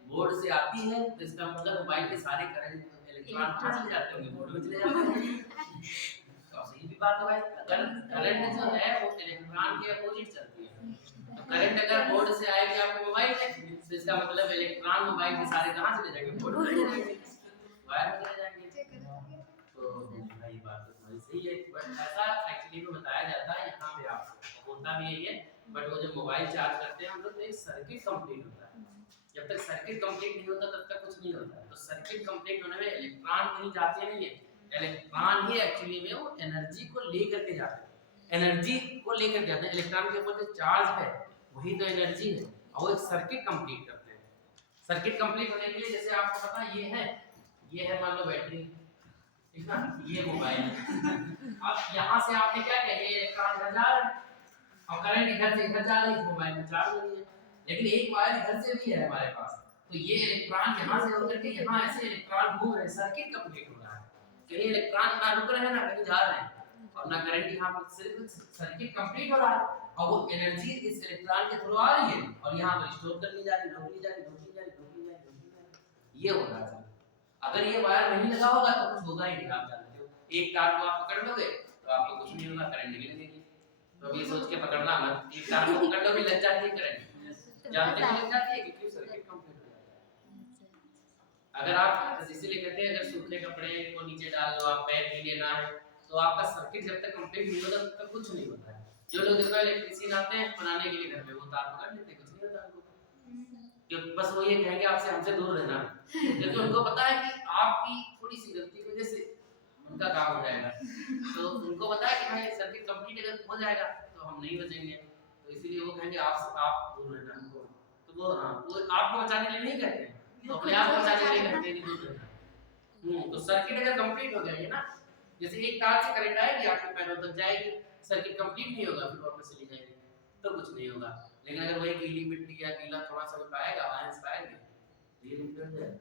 बोर्ड से आती है तो इसका मतलब मोबाइल के सारे करंट इलेक्ट्रॉन कहाँ चले जाते होंगे, बोर्ड में चले जाते होंगे। तो सही भी बात है भाई, अगर करंट जो है वो इलेक्ट्रॉन के अपोजिट चलती है, तो करंट अगर बोर्ड से आएगी आपके मोबाइल में तो इसका मतलब इलेक्ट्रॉन मोबाइल के सारे कहाँ चले जाएंगे, बोर्ड में चले जाएंगे, वायर में चले जाएंगे। तो भाई बात तो तुम्हारी सही है, बट ऐसा एक्चुअली में बताया जाता है यहाँ पे आपको, होता भी यही है। बट वो जब मोबाइल चार्ज करते हैं हम लोग तो एक सर्किट कंप्लीट होता है, जब तक सर्किट कंप्लीट नहीं होता तब तक कुछ नहीं होता। तो सर्किट कंप्लीट होने में इलेक्ट्रॉन कहीं जाते नहीं है, इलेक्ट्रॉन ही एक्चुअली में वो एनर्जी को लेकर के जाते हैं, एनर्जी को लेकर जाते हैं। इलेक्ट्रॉन के ऊपर जो चार्ज है वही तो एनर्जी है, और वो एक सर्किट कंप्लीट करते हैं। सर्किट कंप्लीट होने के लिए जैसे आपको पता ये है मान लो बैटरी, ठीक ना, ये मोबाइल। अब यहाँ से आपने क्या किया, ये इलेक्ट्रॉन इधर जा रहा है और करंट इधर से इधर जा रहा है, इस मोबाइल में चार्ज हो रही है, लेकिन एक वायर इधर से भी है हमारे पास, तो ये इलेक्ट्रॉन यहाँ से होकर के यहाँ ऐसे इलेक्ट्रॉन घूम रहे हैं, सर्किट कंप्लीट हो रहा है। कहीं इलेक्ट्रॉन ना रुक रहे हैं ना कहीं जा रहे हैं, और ना करंट यहाँ पर, सिर्फ सर्किट कंप्लीट हो रहा है और वो एनर्जी इस इलेक्ट्रॉन के थ्रू आ रही है और यहाँ पर स्टोर कर ली जा रही, रोक ली जा रही, ये हो रहा है। अगर ये वायर नहीं लगा होगा तो कुछ होगा ही नहीं, आप जानते हो। एक तार को आप पकड़ लोगे तो आपको कुछ नहीं होगा, करंट नहीं लगेगी। तो अब ये सोच के पकड़ना मत, एक तार को पकड़ लो भी लग जाती है करंट, जानते हो लग जाती है क्योंकि सर्किट कंप्लीट हो जाता है। अगर आप इसीलिए कहते हैं अगर सूखे कपड़े को नीचे डाल दो, आप पैर गीले ना है, तो आपका सर्किट जब तक कंप्लीट नहीं होता तब तक कुछ नहीं होता है। जो लोग देखो इलेक्ट्रिशियन आते हैं बनाने के लिए घर पे, वो तार पकड़ लेते, कुछ नहीं होता उनको, क्योंकि बस वो ये कहेंगे आपसे हमसे दूर रहना, क्योंकि उनको पता है कि आपकी थोड़ी सी गलती की वजह से उनका काम हो जाएगा। तो उनको पता है कि भाई सर्किट कंप्लीट अगर हो जाएगा तो हम नहीं बचेंगे, तो इसीलिए वो कहेंगे आप दूर रहना हमको। तो वो वो आपको बचाने के लिए नहीं कहते हैं, तो अपने आप को बचाने के लिए कहते हैं कि दूर रहना। तो सर्किट अगर कंप्लीट हो जाएगी ना, जैसे एक तार से करंट आएगी आपके पैरों तक जाएगी, सर्किट कंप्लीट नहीं होगा फिर वापस चली जाएगी, तो कुछ नहीं होगा। लेकिन अगर वही गीली मिट्टी या गीला थोड़ा सा पाएगा, आयंस पाएंगे, ये निकल जाएगा।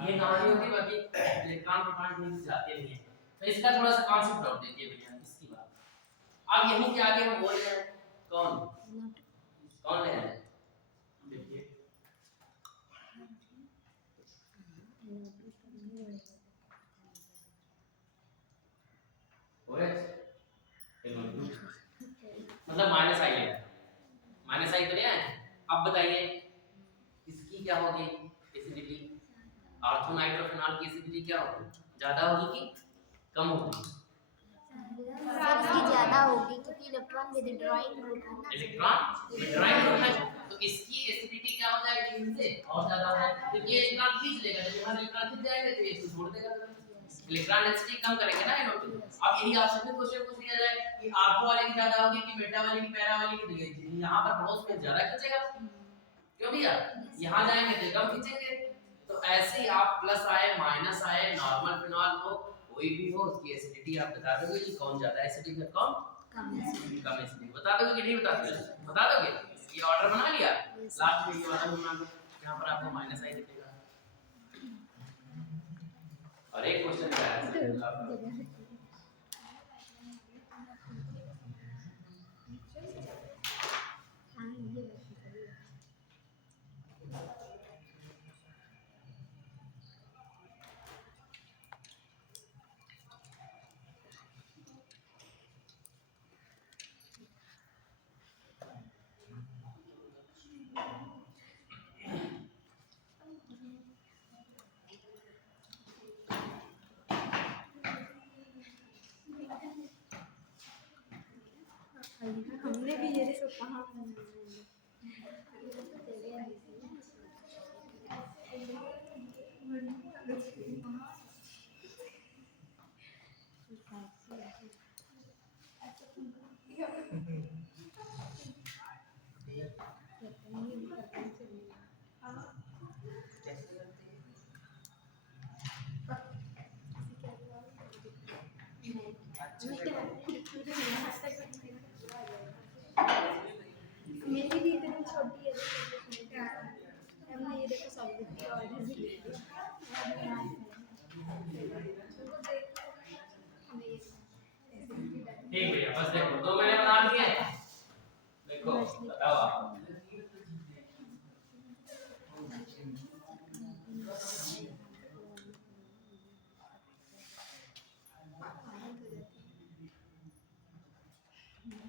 ये कहानी होती, बाकी इलेक्ट्रॉन प्रोटॉन कहीं जाते नहीं है। तो इसका थोड़ा सा कांसेप्ट डाउट देखिए भैया इसकी बात। अब यहीं के आगे हम बोल रहे हैं कौन है, देखिए मतलब माइनस आई है, माइनस आई तो नहीं है। अब बताइए इसकी क्या होगी एसिडिटी, ऑर्थोनाइट्रोफेनॉल की एसिडिटी क्या होगी, ज्यादा होगी कि कम होगी? सर इसकी ज्यादा होगी क्योंकि इलेक्ट्रॉन विथड्रॉइंग ग्रुप है ना, इलेक्ट्रॉन विथड्रॉइंग ग्रुप है, तो इसकी एसिडिटी क्या हो जाएगी इनसे और ज्यादा है, क्योंकि ये इलेक्ट्रॉन खींच लेगा, जब यहाँ इलेक्ट्रॉन खींच जाएंगे तो ये इसको छोड़ देगा, इलेक्ट्रॉन डेंसिटी कम करेंगे ना ये लोग। अब यही आपसे फिर क्वेश्चन पूछ लिया जाए कि ऑर्थो वाले की ज्यादा होगी कि बीटा वाले की, पैरा वाले की, तो यहाँ पर पड़ोस में ज्यादा खींचेगा, क्यों भैया यहाँ जाएंगे तो कम खींचेंगे। तो ऐसे ही आप प्लस आए माइनस आए नॉर्मल फिनॉल हो कोई भी हो, उसकी एसिडिटी आप बता दोगे कि कौन ज्यादा एसिडिक है कौन कम एसिडिक, बता दोगे कि नहीं बता दोगे? बता दोगे। ये ऑर्डर बना लिया, लास्ट में ये ऑर्डर बना लो, यहाँ पर आपको माइनस आई दिखेगा। और एक क्वेश्चन क्या है हमने कहाँ बनाएंगे? ये तो तेरे यहाँ मेरी भी इतनी छोटी है, हमने ये देखो सब लिखी और ठीक भैया, बस देखो 2 मैंने बना दिए। देखो बताओ आप।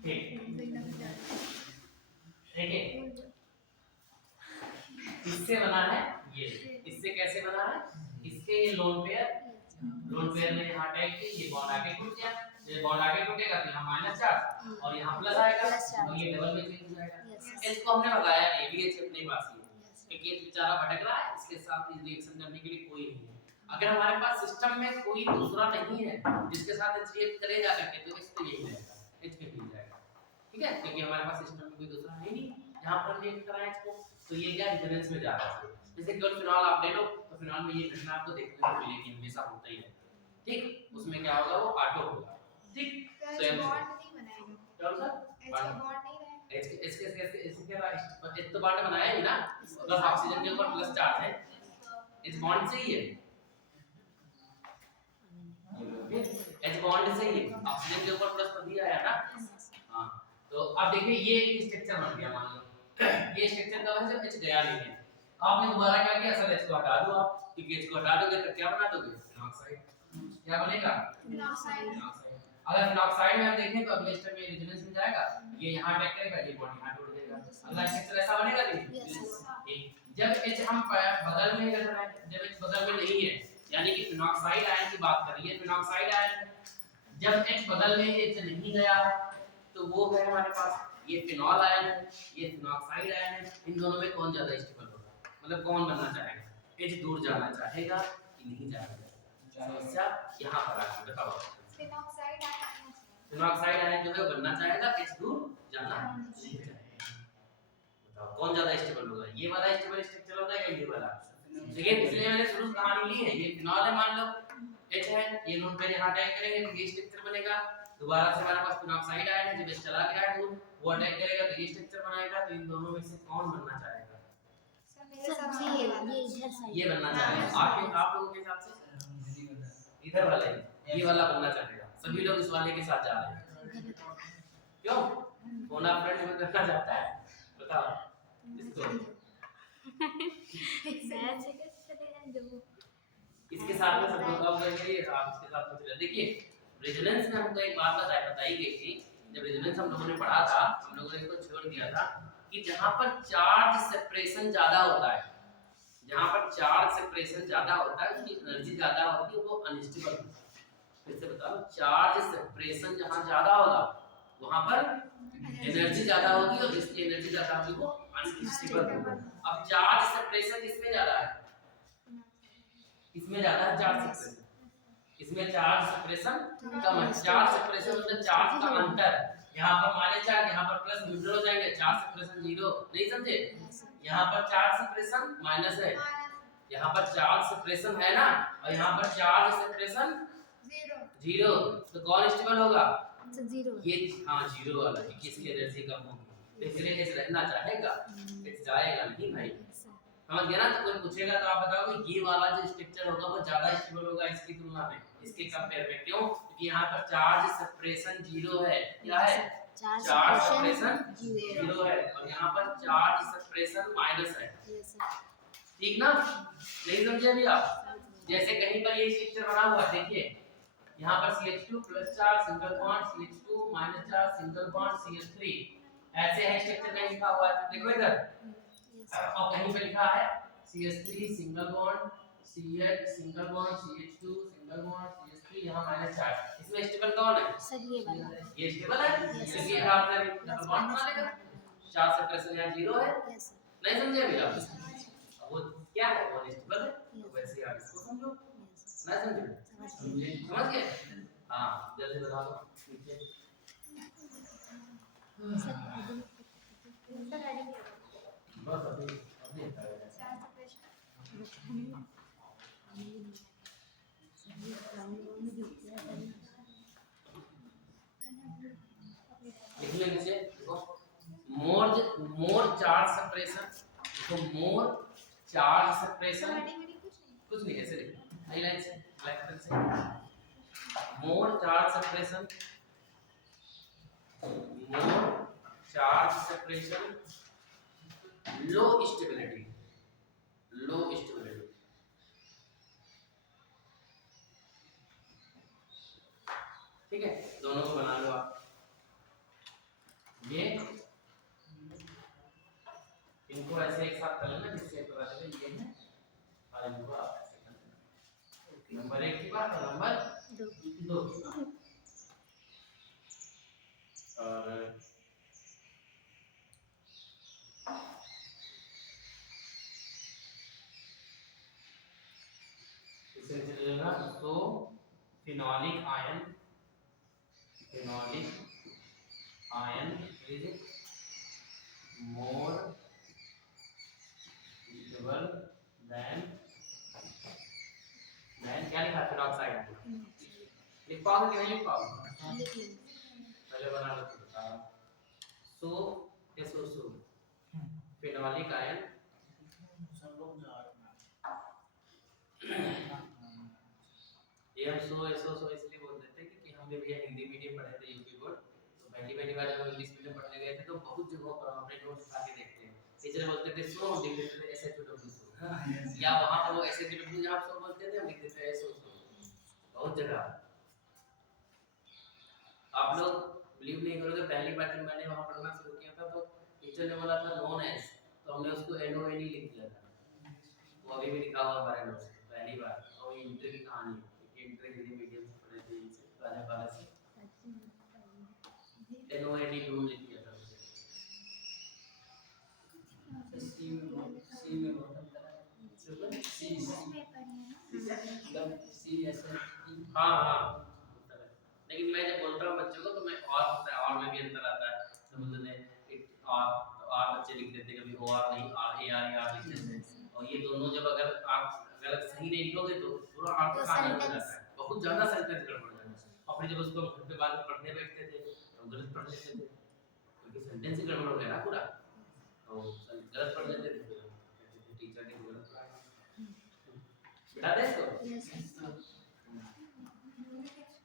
ठीक, देखिए इससे बना है ये, इससे कैसे बना है? इसके ये लोन पेयर ने यहाँ अटैक की, ये बॉन्ड आगे टूट गया, ये बॉन्ड आगे टूटेगा तो यहाँ माइनस चार्ज और यहाँ प्लस आएगा और ये डबल में चेंज हो जाएगा। इसको हमने बताया नहीं, ये अपने पास ही है क्योंकि ये बेचारा भटक रहा है, इसके साथ रिएक्शन करने के लिए कोई नहीं है। अगर हमारे पास सिस्टम में कोई दूसरा नहीं है जिसके साथ रिएक्ट करेगा करके तो इस पे यही रहेगा, H पे मिल जाएगा। ठीक है, क्योंकि हमारे पास सिस्टम में कोई दूसरा है नहीं जहां पर रिएक्ट कराएं इसको, तो ये क्या रेजोनेंस में जा रहा है। जैसे केवल फिनॉल आप ले लो तो फिनॉल में ये घटना आपको देखने को मिलेगी, हमेशा होता ही है। ठीक, उसमें क्या होगा, वो ऑटो होगा। ठीक, तो स्वयं बॉन्ड नहीं बनाएगा, क्या होगा, H का बॉन्ड नहीं रहेगा। इसके क्या इस तो बॉन्ड बनाया ही ना, प्लस ऑक्सीजन के ऊपर प्लस चार्ज है, इस बॉन्ड से ही है, H बॉन्ड से ही है, ऑक्सीजन के ऊपर प्लस तभी आया ना। हां, तो अब देखिए ये एक स्ट्रक्चर बन गया, मान लो ये स्ट्रक्चर का वजह से H गया नहीं है। आपने दोबारा क्या किया, असल H को हटा दो आप, क्योंकि H को हटा दोगे तो क्या बना दोगे, फिनॉक्साइड। क्या बनेगा, फिनॉक्साइड। अगर फिनॉक्साइड में हम देखें तो अगले स्टेप में रेजोनेंस में जाएगा, ये यहां अटैक करेगा, ये बॉन्ड यहां तोड़ देगा। अगला स्ट्रक्चर ऐसा बनेगा नहीं। जब H हम बगल में रखना है, जब H बगल में नहीं है, यानी कि फिनॉक्साइड आयन की बात कर रही है, फिनॉक्साइड आयन जब H बगल में H नहीं गया है तो वो है हमारे पास ये फिनॉल आयन है, ये फिनॉक्साइड आयन है। इन दोनों में कौन ज्यादा स्टेबल होगा, मतलब कौन बनना चाहेगा, H दूर जाना चाहेगा कि नहीं जाएगा? समस्या यहां पर आती है, बताओ। फिनॉक्साइड आयन जो है बनना चाहेगा, H दूर जाना नहीं चाहेगा। बताओ कौन ज्यादा स्टेबल होगा, ये वाला स्टेबल स्ट्रक्चर होगा या ये वाला? देखिए इसलिए मैंने शुरू कहानी ली है, ये फिनॉल है, मान लो H है, ये लोन पे यहां अटैक करेंगे तो ये स्ट्रक्चर बनेगा। दोबारा से हमारे पास फिनॉक्साइड आयन है, जब ये चला गया है दूर, वो अटैक करेगा तो ये स्ट्रक्चर बनाएगा। तो इन दोनों में से कौन बनना चाहेगा? मेरे हिसाब से ये वाला, ये इधर साइड, ये बनना चाहेगा। आप लोगों के हिसाब से इधर वाला ये वाला बनना चाहेगा। सभी लोग इस वाले के साथ जा रहे हैं, क्यों? कौन आप फ्रेंड में करना चाहता है, बताओ इसको। इसके साथ में सब लोग अब करेंगे, आप इसके साथ में चलिए। देखिए रेजोनेंस में हमको एक बात बताई गई थी, जब रेजोनेंस हम लोगों ने पढ़ा था, हम लोगों ने इसको छोड़ दिया था कि जहां पर चार्ज सेपरेशन ज्यादा होता है, जहां पर चार्ज सेपरेशन ज्यादा होता है, उसकी एनर्जी ज्यादा होती है, वो अनस्टेबल होता है। फिर से बताओ, चार्ज सेपरेशन जहां ज्यादा होगा वहां पर एनर्जी ज्यादा होगी और जिसकी एनर्जी ज्यादा होगी वो अनस्टेबल होगा। अब चार्ज सेपरेशन किसमें ज्यादा है, इसमें ज्यादा है चार्ज सेपरेशन, इसमें चार्ज सेपरेशन कम है। चार्ज सेपरेशन मतलब चार्ज का अंतर, यहाँ पर माइनस चार्ज, यहाँ पर प्लस न्यूट्रल हो जाएंगे, चार्ज सेपरेशन 0, नहीं समझे? यहाँ पर चार्ज सेपरेशन माइनस है, यहाँ पर चार्ज सेपरेशन है ना, और यहाँ पर चार्ज सेपरेशन 0, तो कौन स्टेबल होगा? 0। ये हाँ 0 वाला, क्योंकि इसकी एनर्जी कम होगी, तो इसलिए H रहना चाहेगा, H जाएगा नहीं भाई। समझ गया ना? तो कोई पूछेगा तो आप बताओगे ये वाला जो स्ट्रक्चर होगा वो ज्यादा स्टेबल होगा इसकी तुलना में, इसके कंपेयर में। क्यों? क्योंकि यहाँ पर चार्ज सेपरेशन 0 है। क्या है? चार्ज सेपरेशन 0 है, और यहाँ पर चार्ज सेपरेशन माइनस है। ठीक ना? नहीं समझे अभी आप? जैसे कहीं पर ये स्ट्रक्चर बना हुआ है, देखिए यहाँ पर CH2 plus charge single bond, CH2 minus charge single bond, CH3, ऐसे है स्ट्रक्चर में लिखा हुआ है। देखो इधर, और कहीं पे लिखा है CH3 single bond, CH single bond, CH2 single bond, CH3, यहाँ माइनस चार्ज। इसमें स्टेबल कौन है? सर ये वाला, ये स्टेबल है, क्योंकि यहाँ पर डबल बॉन्ड बना लेगा। चार्ज सेपरेशन यहाँ 0 है, यस सर नहीं समझे अभी आप? अब वो क्या है, वो अनस्टेबल है, तो वैसे आप इसको समझो, नहीं समझे? समझ गए? हाँ जल्दी बता दो नीचे। सर बस अभी चार्ज सेपरेशन लिख ले नीचे देखो, मोर चार्ज सेपरेशन, देखो मोर चार्ज सेपरेशन, कुछ नहीं ऐसे लिखो, आई लाइन से ब्लैक पेन से, more charge separation, more charge separation, low stability, low stability. ठीक है, दोनों को बना लो आप। ये इनको ऐसे एक साथ कर लेना जिससे पता चले ये है और इनको आप ऐसे कर लेना। नंबर 1 की बात और नंबर 2 और इसे लेना तो phenolic ion is more stable than क्या लिखा फिनॉक्साइड, लिख पाओगे कि नहीं लिख पाओगे? पहले बना लो तो बता, सो एसो फिनोलिक आयन सब लोग ये हम सो इसलिए बोल देते हैं क्योंकि हम भी भैया हिंदी मीडियम पढ़े थे यूपी बोर्ड, तो पहली बार जब इंग्लिश मीडियम पढ़ने गए थे तो बहुत जगहों पर अपने नोट्स उठा के देखते हैं, टीचर बोलते थे सो, हम लिख देते थे SHOW सो, या वहां पर वो SHOW जहां सो बोलते थे हम लिख देते थे SO सो, बहुत जगह। आप लोग बिलीव नहीं करोगे, पहली बार जब मैंने वहां पढ़ना शुरू किया था तो टीचर ने बोला था नोन एज, तो हमने उसको NONE लिख दिया था, वो अभी भी लिखा हुआ हमारे नोट्स पहली बार। और ये इंटर की कहानी है, इंटर हिंदी मीडियम से पढ़े थे इनसे पहले वाले से NONE ढूंढ लिख दिया था मुझे। सी में बहुत अंतर है, सी हाँ हाँ, लेकिन मैं जब बोलता हूँ बच्चों को तो मैं और होता है, और में भी अंतर आता है, तो बोलते हैं और बच्चे लिख देते कभी OR नहीं RAR लिख देते हैं, और ये दोनों जब अगर आप सही नहीं लिखोगे तो पूरा आपका खाना हो जाता है, बहुत ज्यादा सेंटेंस गड़बड़ हो जाता है। और फिर जब उसको घर पे बाद में पढ़ने बैठते थे तो गलत पढ़ लेते थे, क्योंकि सेंटेंस ही गड़बड़ हो गया ना पूरा, तो गलत पढ़ लेते थे, टीचर ने गलत पढ़ाया। बेटा दे इसको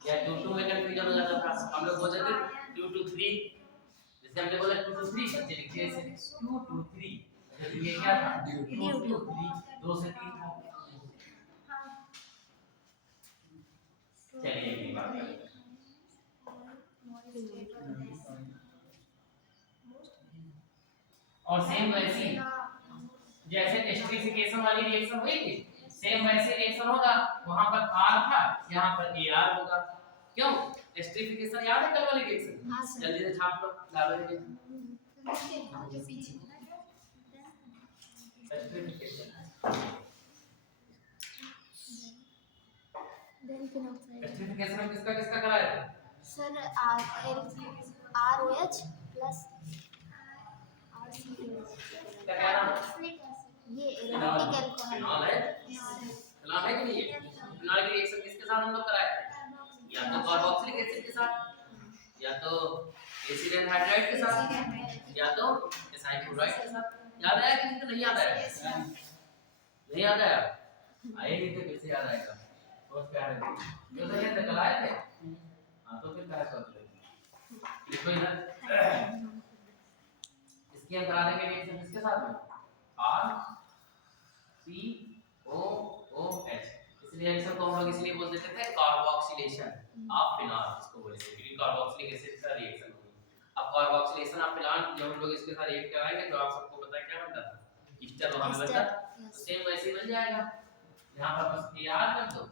या 2 2 में कंफ्यूजन हो जाता था, हम लोग बोलते थे 2 2 3, जैसे हमने बोला 2 2 3, बच्चे लिखते ऐसे 2 2 3, लेकिन ये क्या था 2 2 3, 2 से 3 था। चलिए एक बात करते हैं, और सेम वैसी जैसे एस्टरिफिकेशन वाली रिएक्शन हुई थी, सेम वैसे रिएक्शन होगा, वहां पर R था, यहां पर AR होगा। क्यों? एस्टरिफिकेशन याद है कल वाली रिएक्शन? हां सर। जल्दी से छाप लो, डालो ये एस्टरिफिकेशन। देन फिनॉक्साइड एस्टरिफिकेशन में किसका किसका कराया था? सर ROH प्लस RCOH, क्या कह रहा हूं? ये एरोमेटिक अल्कोहल फिनॉल है, फिनॉल है कि नहीं है? फिनॉल की रिएक्शन किसके साथ हम लोग कराए थे? या तो कार्बोक्सिलिक एसिड के साथ, या तो एसिड एनहाइड्राइड के साथ, या तो एसाइल क्लोराइड के साथ। याद आया कि नहीं याद आया? नहीं याद आया? आए नहीं तो कैसे याद आएगा? सोच क्या रहे थे? जो तो ये कल आए थे, हां तो फिर क्या सोच रहे थे? लिखो इधर, इसकी हम करा देंगे रिएक्शन किसके साथ में? RCOOH। इस रिएक्शन को हम लोग इसलिए बोल देते थे कार्बोक्सिलेशन ऑफ फिनॉल, इसको बोलते हैं क्योंकि कार्बोक्सिलिक एसिड का रिएक्शन होगी। अब कार्बोक्सिलेशन ऑफ फिनॉल जब हम लोग इसके साथ रिएक्ट कराएंगे तो आप सबको पता है क्या बनता था? ईस्टर वहां पे बनता, तो सेम वैसे बन जाएगा, यहां पर बस AR कर दो,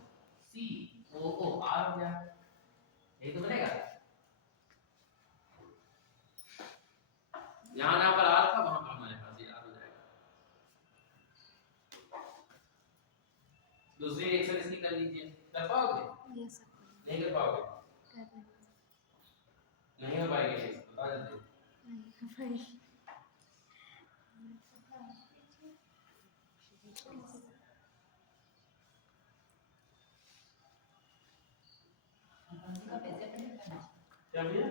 COOR हो जाएगा, यही तो बनेगा। यहाँ पर आर था, वहां पर हमारे पास ये आर हो जाएगा। दूसरी रिएक्शन इसकी कर लीजिए, कर पाओगे? Yes sir. नहीं कर पाओगे? कर लेंगे। नहीं हो पाएगी, बता जल्दी। नहीं क्या भैया?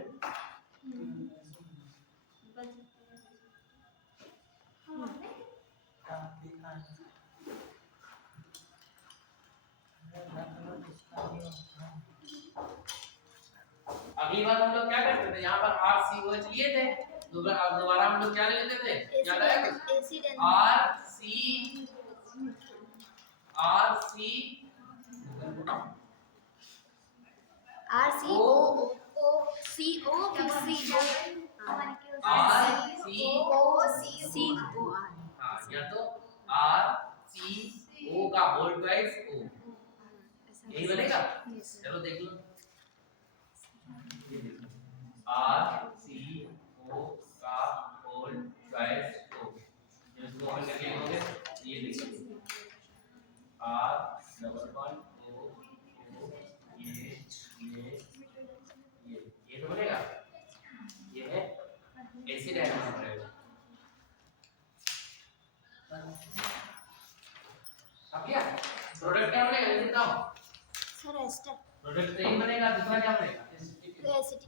अगली बार हम लोग क्या करते थे, यहाँ पर RCOH लिए थे, दोबारा हम लोग क्या ले लेते थे, याद आया कुछ? एसिड एंड हाँ, या तो RCO का होल ट्वाइस O, यही बनेगा। चलो देख लो, RCO का होल ट्वाइस O, इसको ओपन करके लिखोगे ये देखिए, R डबल बॉन्ड O ये तो बनेगा, ये है एसिड एटम रहेगा। अब क्या प्रोडक्ट क्या बनेगा, जल्दी बताओ। सर एस्टर प्रोडक्ट तो यही बनेगा, दूसरा क्या बनेगा, एसिडिक एसिड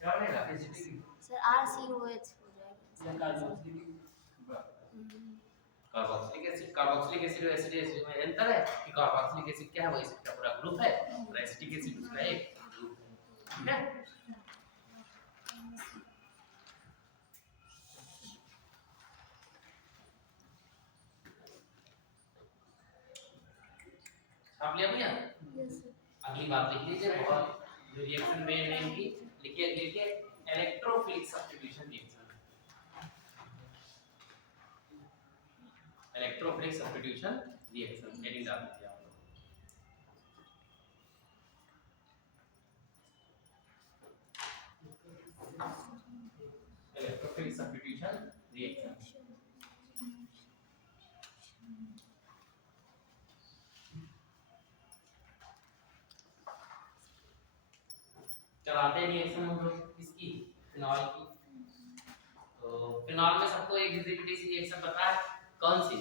क्या बनेगा, एसिडिक सर RCOH हो जाएगा। या कार्बोक्सिलिक एसिड और एसिडिक एसिड में अंतर है कि कार्बोक्सिलिक एसिड क्या है, वो एसिड का पूरा ग्रुप है, और एसिटिक एसिड उसका एक ग्रुप है, ठीक है। आप लिया भैया? Yes sir. अगली बात लिख लीजिए, बहुत जो रिएक्शन में नेम की लिखिए, electrophilic substitution reaction, electrophilic substitution reaction heading डाल दीजिए आप लोग। इलेक्ट्रोफिलिक सब्स्टिट्यूशन रिएक्शन, चलाते रिएक्शन हम लोग किसकी, फिनॉल की। तो फिनॉल में सबको एक विजिबिलिटी सी रिएक्शन पता है, कौन सी?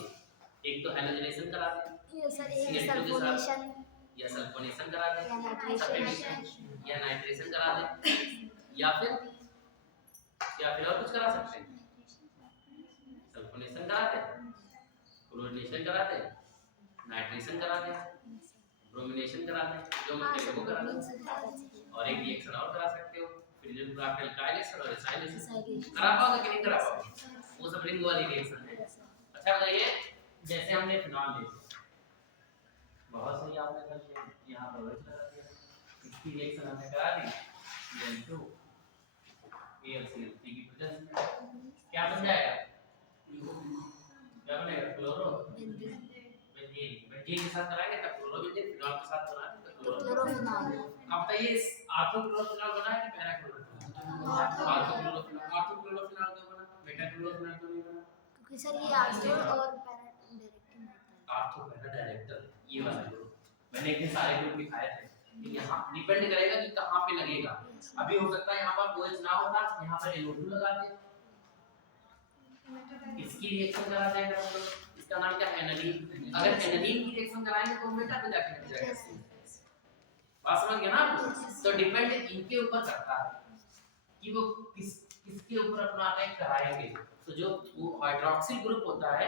एक तो हैलोजनेशन कराते हैं, यस सर। एक CH2 के साथ, सल्फोनेशन या सल्फोनेशन कराते हैं, या नाइट्रेशन या नाइट्रेशन कराते हैं, या फिर और कुछ करा सकते हैं। सल्फोनेशन कराते हैं, क्लोरीनेशन कराते हैं, नाइट्रेशन कराते हैं, ब्रोमिनेशन कराते हैं, जो मन करे वो कराते हैं, और एक रिएक्शन और करा सकते हो, फ्रिजन क्राफ्ट एल्काइलेशन और एसाइलेशन। करा पाओगे कि नहीं करा पाओगे, वो सब रिंग वाली रिएक्शन है। अच्छा बताइए, जैसे हमने फिनॉल ले लिया, बहुत सही आपने कर लिया, यहाँ पर वही करा दिया, इसकी रिएक्शन हमने करा दी, Cl2 AlCl3 की वजह से क्या बन जाएगा, क्या बनेगा, क्लोरो बेंजीन। बेंजीन के साथ कराएंगे तब क्लोरो बेंजीन, फिनॉल के साथ बनाएंगे तो क्लोरोफिनॉल। अब तो ये आर्थोक्लोरोफिनॉल बना है कि पैरा क्लोरोफिनॉल? आर्थोक्लोरोफिनॉल। आर्थोक्लोरोफिनॉल क्यों बना, मेटा क्लोरोफिनॉल क्यों नहीं बना? क्योंकि सर ये आर्थो और पैरा डायरेक्टिंग होता है। आर्थो पैरा डायरेक्टर, ये वाला ग्रुप मैंने इतने सारे ग्रुप दिखाए थे, कि यहाँ डिपेंड करेगा कि कहाँ पे लगेगा। अभी हो सकता है यहाँ पर OH ना होता, यहाँ पर NO2 लगा दे, इसकी रिएक्शन करा देंगे हम लोग, इसका नाम क्या है, एनालीन। अगर एनालीन की रिएक्शन कराएंगे तो मेटा पे जाके लग जाएगा। बात समझ गए ना? तो डिपेंड इनके ऊपर करता है कि वो किसके ऊपर अपना अटैक कराएंगे। तो जो वो हाइड्रोक्सिल ग्रुप होता है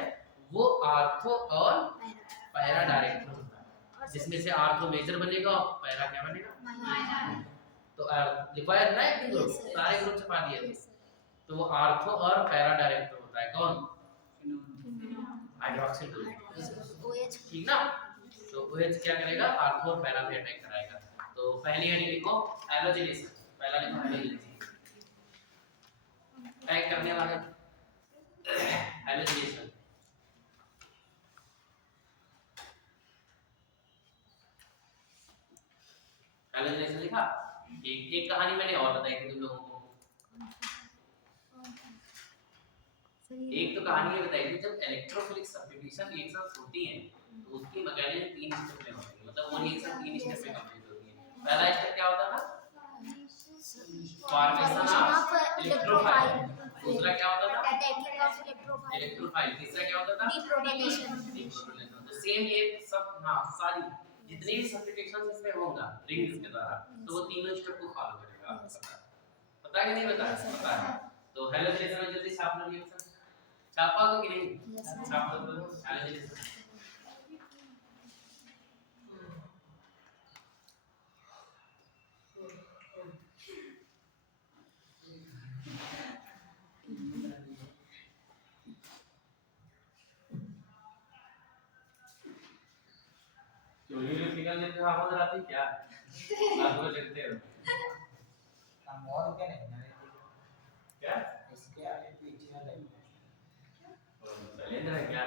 वो आर्थो और पैरा डायरेक्टर होता है, जिसमें से आर्थो मेजर बनेगा और पैरा क्या बनेगा, तो लिखवाया ना एक ग्रुप, सारे ग्रुप छपा दिए थे। तो वो आर्थो और पैरा डायरेक्टर होता है, कौन, हाइड्रोक्सिल ग्रुप, ठीक ना। तो OH क्या करेगा, आर्थो और पैरा पे अटैक कराएगा। तो पहली हेडिंग लिखो हैलोजनेशन, पहला लिखो हैलोजनेशन, अटैक करने वाले हैलोजनेशन। हैलोजनेशन लिखा। एक कहानी मैंने और बताई थी तुम लोगों को, एक तो कहानी ये बताई थी, जब इलेक्ट्रोफिलिक सब्स्टिट्यूशन रिएक्शंस होती हैं तो उसकी मैकेनिज्म 3 स्टेप में होती है, मतलब वो रिएक्शन 3 स्टेप में कंप्लीट होती है। पहला स्टेप क्या होता था? Formation of electrophile. दूसरा क्या होता था? Attacking of electrophile. तीसरा क्या होता था? डीप्रोटोनेशन। तो सेम ये सब, हाँ, सारी जितने भी सब्स्टिट्यूशंस इसमें होगा रिंग्स के द्वारा, तो वो तीनों स्टेप को फॉलो करेगा। पता है कि नहीं पता? पता है। तो हैलोजेनेशन में जल्दी छाप लो रिएक्शन, छापा को कि नहीं? छाप लो हैलोजेनेशन। चोरी निकलने से आवाज आती क्या? आप बोल सकते हो हम और क्या नहीं जाने क्या? इसके आगे पीछे वाले शैलेंद्र है क्या?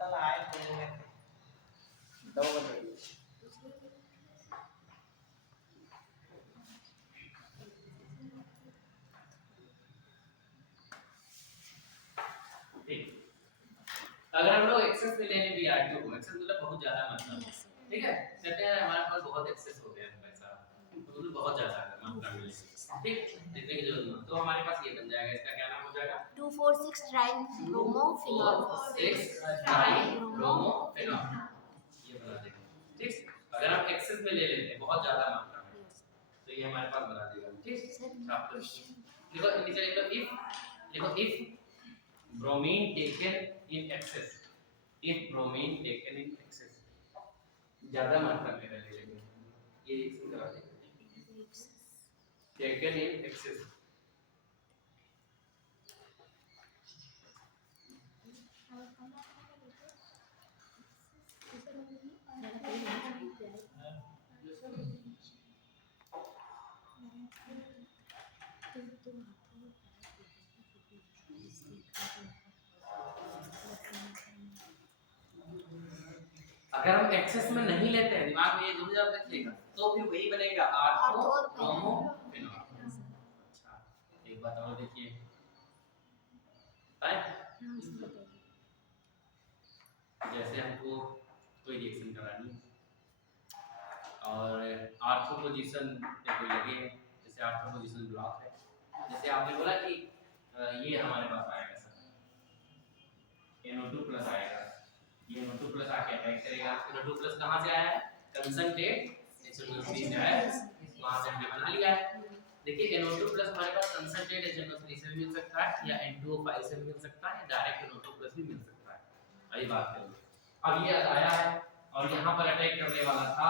कल आए थे 2 बजे। ठीक, अगर हम लोग एक्सेस में लेने Br2 को, एक्सेस मतलब बहुत ज्यादा मात्रा में, ठीक है, कहते हैं हमारे पास बहुत एक्सेस हो गया है पैसा, मतलब बहुत ज्यादा मात्रा में, ठीक, देखने की जरूरत नहीं, तो हमारे पास ये बन जाएगा, इसका क्या नाम हो जाएगा? 2,4,6 ट्राइब्रोमोफेनॉल। 6 ट्राइब्रोमोफेनॉल, ये बना देगा, ठीक। अगर हम एक्सेस में ले लेते हैं बहुत ज्यादा मात्रा में, तो ये हमारे पास बना देगा, ठीक। देखो नीचे लिखो if bromine taken in excess, if bromine taken in excess, ज्यादा मात्रा में ले लेंगे, ये रिएक्शन करा देंगे, taken in excess, अगर हम एक्सेस में नहीं लेते हैं, दिमाग में ये जरूर याद रखिएगा, तो फिर वही बनेगा ऑर्थोब्रोमोफेनॉल। अच्छा, एक बात और देखिए, जैसे हमको कोई रिएक्शन करानी है और आर्थो पोजीशन पे कोई लगे, जैसे आर्थो पोजीशन ब्लॉक है, जैसे आपने बोला कि ये हमारे पास आएगा सर, NO2+ आएगा, ये NO2+ आके अटैक करेगा। NO2+ कहाँ से आया है? कंसंट्रेट HNO3 से आया है, वहाँ से हमने बना लिया है। देखिए NO2+ हमारे पास कंसंट्रेट HNO3 से भी मिल सकता है, या N2O5 से भी मिल सकता है, डायरेक्ट NO2+ भी मिल सकता है। अभी बात करेंगे। अब ये आया है और यहाँ पर अटैक करने वाला था,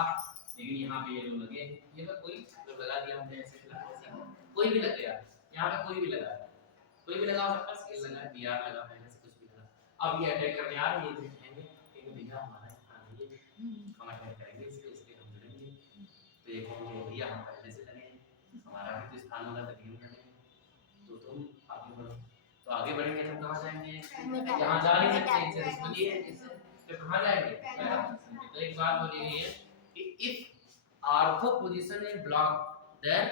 लेकिन यहाँ पे ये जो लगे, ये तो कोई जो लगा दिया हमने ऐसे, कोई भी लग गया, यहाँ पे कोई भी लगा, कोई भी लगा सकता है, स्केल लगा, Br लगा, पहले से कुछ भी लगा। अब ये अटैक करने आ रहे हैं, ये देखेंगे कि भैया हमारा स्थान है, हम अटैक करेंगे इसलिए हम लड़ेंगे, तो ये कहेंगे भैया हम पहले से लड़े हैं, हमारा भी तो स्थान होगा तभी हम लड़ेंगे, तो तुम आगे बढ़ो। तो आगे बढ़ेंगे तो कहाँ जाएंगे? जहाँ जा नहीं सकते, इसको लिए तो कहाँ जाएंगे? तो एक बात बोली गई है कि if ortho position is block then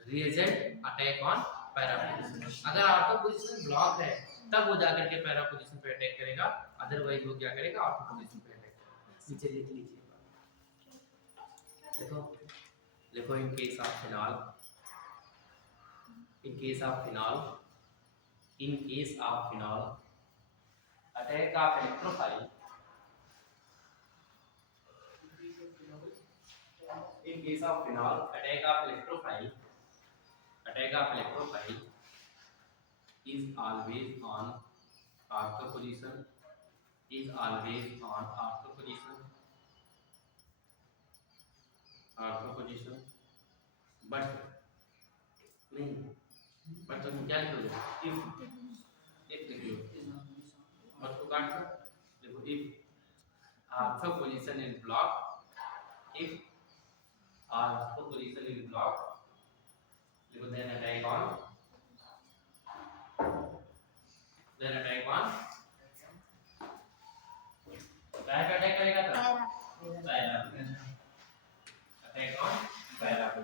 reagent attack on para position. अगर ऑर्थो पोजीशन ब्लॉक है तब वो जाकर के पैरा पोजीशन पे अटैक करेगा, अदरवाइज वो क्या करेगा? ऑर्थो पोजीशन पे अटैक करेगा। नीचे लिख लीजिए, देखो देखो in case of phenol, in case of phenol, in case of phenol, attack of electrophile, in case of phenol, attack of electrophile is always on ortho position, is always on ortho position, but नहीं, but तुम क्या लिखोगे? if लिखोगे, और तो काट दो, देखो if ortho position is blocked, if ortho position is blocked, देखो then attack on पैरा पे अटैक करेगा तब पैरा अटैक ऑन पैरा पे।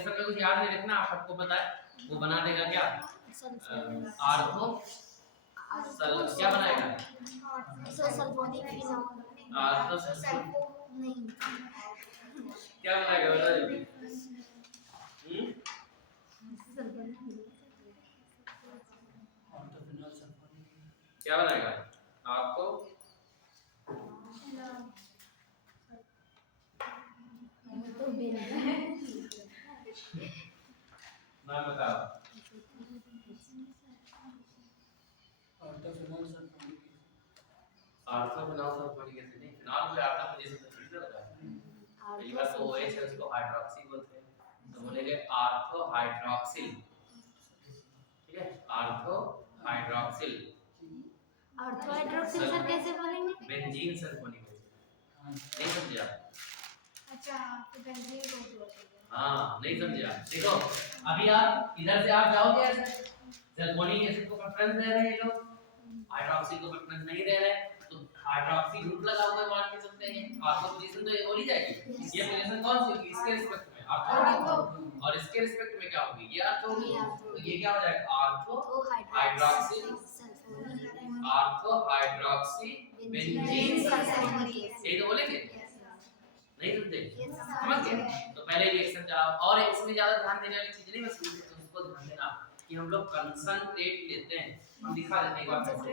सॉल्फोनेशन में कुछ याद नहीं रखना, आप सबको पता है वो बना देगा क्या आर्थो क्या बनाएगा सल्फोनिक आर्थो नहीं क्या बनाएगा बता दीजिए क्या बनाएगा आपको नाम बताओ आर्थोफिनॉल सल्फोनिक एसिड नहीं फिनॉल को आर्थो जैसे तो थोड़ी ना लगा कई बार तो OH है उसको हाइड्रोक्सी बोलते हैं तो बोलेंगे आर्थो हाइड्रोक्सिल ठीक है ortho hydroxyl ortho hydroxyl sir कैसे बोलेंगे बेंजीन सल्फोनिक एसिड नहीं समझे आप अच्छा तो बेंजीन को जोड़ हाँ नहीं समझे आप देखो अभी आप इधर से आप जाओगे ऐसे सल्फोनिक एसिड को प्रेफरेंस दे रहे हैं ये लोग हाइड्रोक्सी को प्रेफरेंस नहीं दे रहे तो हाइड्रोक्सी ग्रुप लगा हुआ है मान के चलते हैं आपको पोजीशन तो ये बोली जाएगी ये पोजीशन कौन सी होगी इसके रिस्पेक्ट में आर्थो और इसके रिस्पेक्ट में क्या होगी ये आर्थो होगी तो ये क्या हो जाएगा ortho hydroxyl ortho hydroxy benzene sulphonic यही तो बोलेंगे नहीं समझे समझ गए तो पहले रिएक्शन चलाओ और इसमें ज्यादा ध्यान देने वाली चीज नहीं बस उसको ध्यान देना कि हम लोग कंसंट्रेट लेते हैं हम दिखा देते हैं एक बार कैसे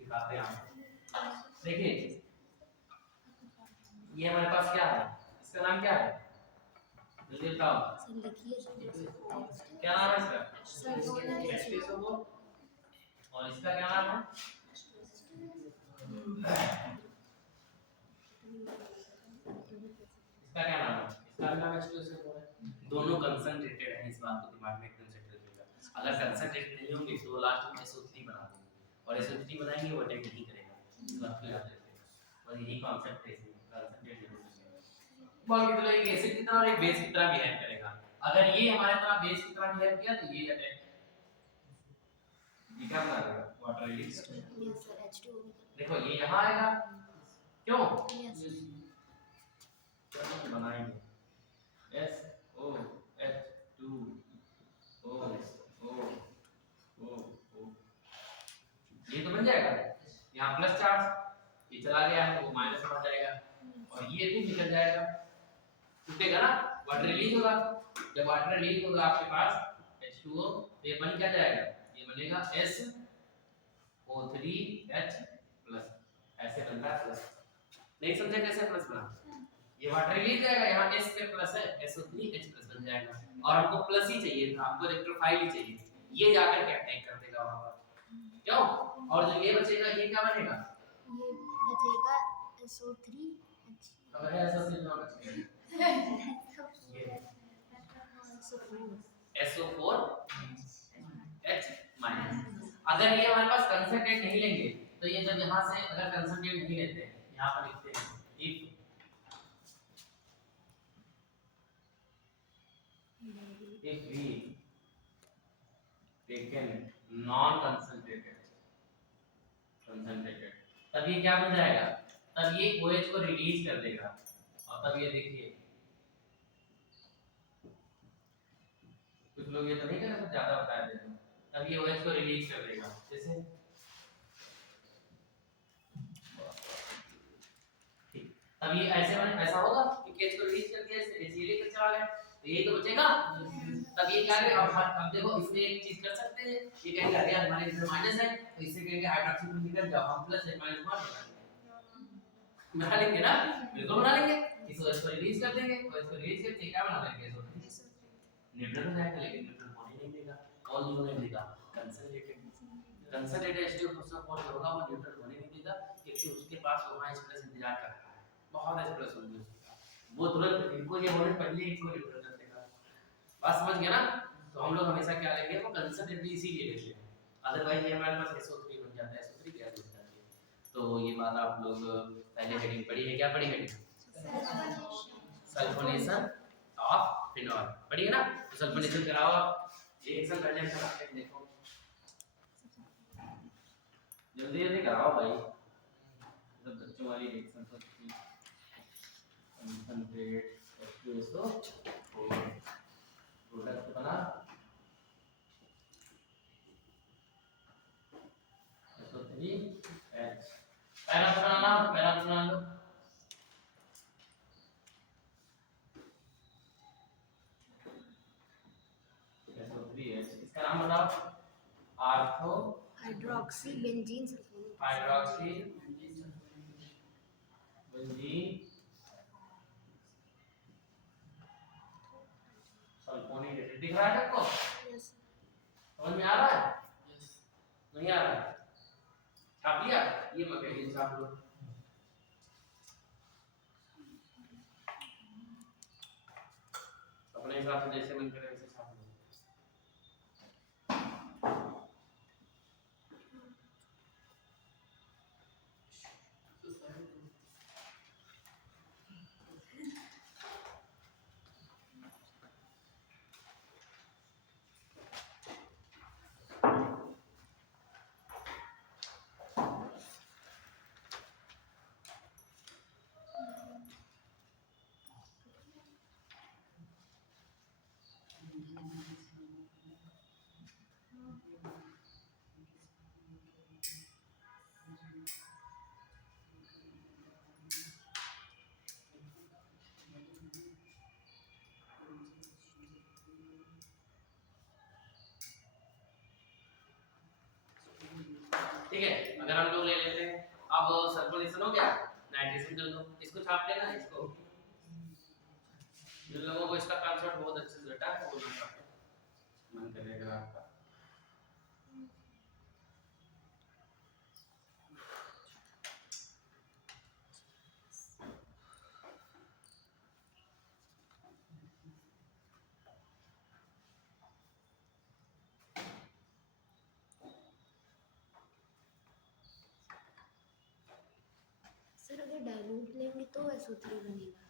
दिखाते हैं आप देखिए ये हमारे पास क्या है इसका नाम क्या है जल्दी बताओ क्या नाम है इसका H2SO4 और इसका क्या नाम है इसका क्या नाम है इसका भी नाम H2SO4 है दोनों कंसंट्रेटेड हैं इस बात को दिमाग में एकदम सेट रखिएगा अगर कंसंट्रेटेड नहीं होंगे तो लास्ट में SO3 बना देंगे और SO3 बनाएंगे वो अटैक नहीं करेगा इस बात को याद रखिएगा और यही कांसेप्ट है इसमें कंसंट्रेटेड बाकी तो एक एसिड की तरह और एक बेस की तरह बिहेव करेगा अगर ये हमारे तरह बेस की तरह बिहेव किया तो ये अटैक ये क्या बना देगा वाटर रिलीज देखो ये यहाँ आएगा क्यों क्या बनाएंगे SOH2O ये तो बन जाएगा यहाँ प्लस चार्ज ये चला गया है वो माइनस हो जाएगा और ये भी निकल जाएगा टूटेगा ना वाटर रिलीज होगा जब वाटर रिलीज होगा आपके पास H2O तो ये बन क्या जाएगा ये बनेगा SO3H प्लस ऐसे बनता है प्लस नहीं समझे कैसे प्लस बना ये वाटर रिलीज जाएगा यहाँ S पे प्लस है SO3H प्लस बन जाएगा और हमको प्लस ही चाहिए था हमको इलेक्ट्रोफाइल ही चाहिए ये जाकर के अटैक कर देगा वहां पर क्यों और जो ये बचेगा ये क्या बनेगा ये बचेगा SO3H अब है SO3 ना बचेगा SO4H माइनस अगर ये हमारे पास कंसंट्रेट नहीं लेंगे तो ये जब यहाँ से अगर कंसंट्रेट नहीं लेते हैं यहाँ पर लिखते हैं if we taken non concentrated तब ये क्या बन जाएगा तब ये OH को रिलीज कर देगा और तब ये देखिए कुछ लोग ये तो नहीं कर सकते ज्यादा बता देते तब ये OH को रिलीज कर देगा जैसे तब ये ऐसा होगा कि केस को रिलीज कर दिया इसे लेकर चला गया तो ये तो बचेगा तब ये क्या करेगा अब देखो इसमें एक चीज कर सकते हैं ये कहेंगे अरे यार हमारे इधर माइनस है तो इससे कहेंगे हाइड्रोक्सी को निकल जाओ हम प्लस है माइनस बना लेंगे ना बिल्कुल बना लेंगे इस OH को रिलीज कर देंगे और इसको रिलीज करके क्या बना लेंगे न्यूट्रल हो जाएगा लेकिन न्यूट्रल होने नहीं देगा कौन नहीं होने देगा कंसंट्रेटेड H2SO4 जो होगा वो न्यूट्रल होने नहीं देगा क्योंकि उसके पास वहां H+ इंतजार कर रहा है बहुत H+ होंगे वो तुरंत इनको ये होने पहले इनको न्यूट्रल कर देगा बात समझ गया ना तो हम लोग हमेशा क्या लेंगे वो कंसंट्रेटेड इसीलिए लेते हैं अदरवाइज ये हमारे पास SO3 बन जाता है SO3 गैस बन जाती है तो ये बात आप लोग पहले हेडिंग पढ़ी है क्या पढ़ी हेडिंग सल्फोनेशन ऑफ फिनॉल पढ़िए ना तो सल्फोनेशन कराओ ये एक्शन पहले हम कराते हैं देखो जल्दी जल्दी कराओ भाई सब बच्चों वाली रिएक्शन तो कंसंट्रेट H2SO प्रोडक्ट बना SO3H। पैरा बना लो। SO3H, इसका नाम बताओ। Ortho hydroxy benzene hydroxy benzene sulphonic acid. दिख रहा है आपको? यस समझ में आ रहा है? नहीं आ रहा है? छाप लिया? ये मटेरियल छाप लो। अपने हिसाब से जैसे मन करे वैसे छाप लो। ठीक है, अगर हम लोग ले लेते हैं अब सर्कुलेशन हो गया, नाइट्रेशन कर दो। इसको छाप लेना, इसको जिन लोगों को इसका कॉन्सेप्ट बहुत अच्छे से रटा है वो ना छापे, मन करेगा आपका। सर अगर डाइल्यूट लेंगे तो SO3 बनेगा।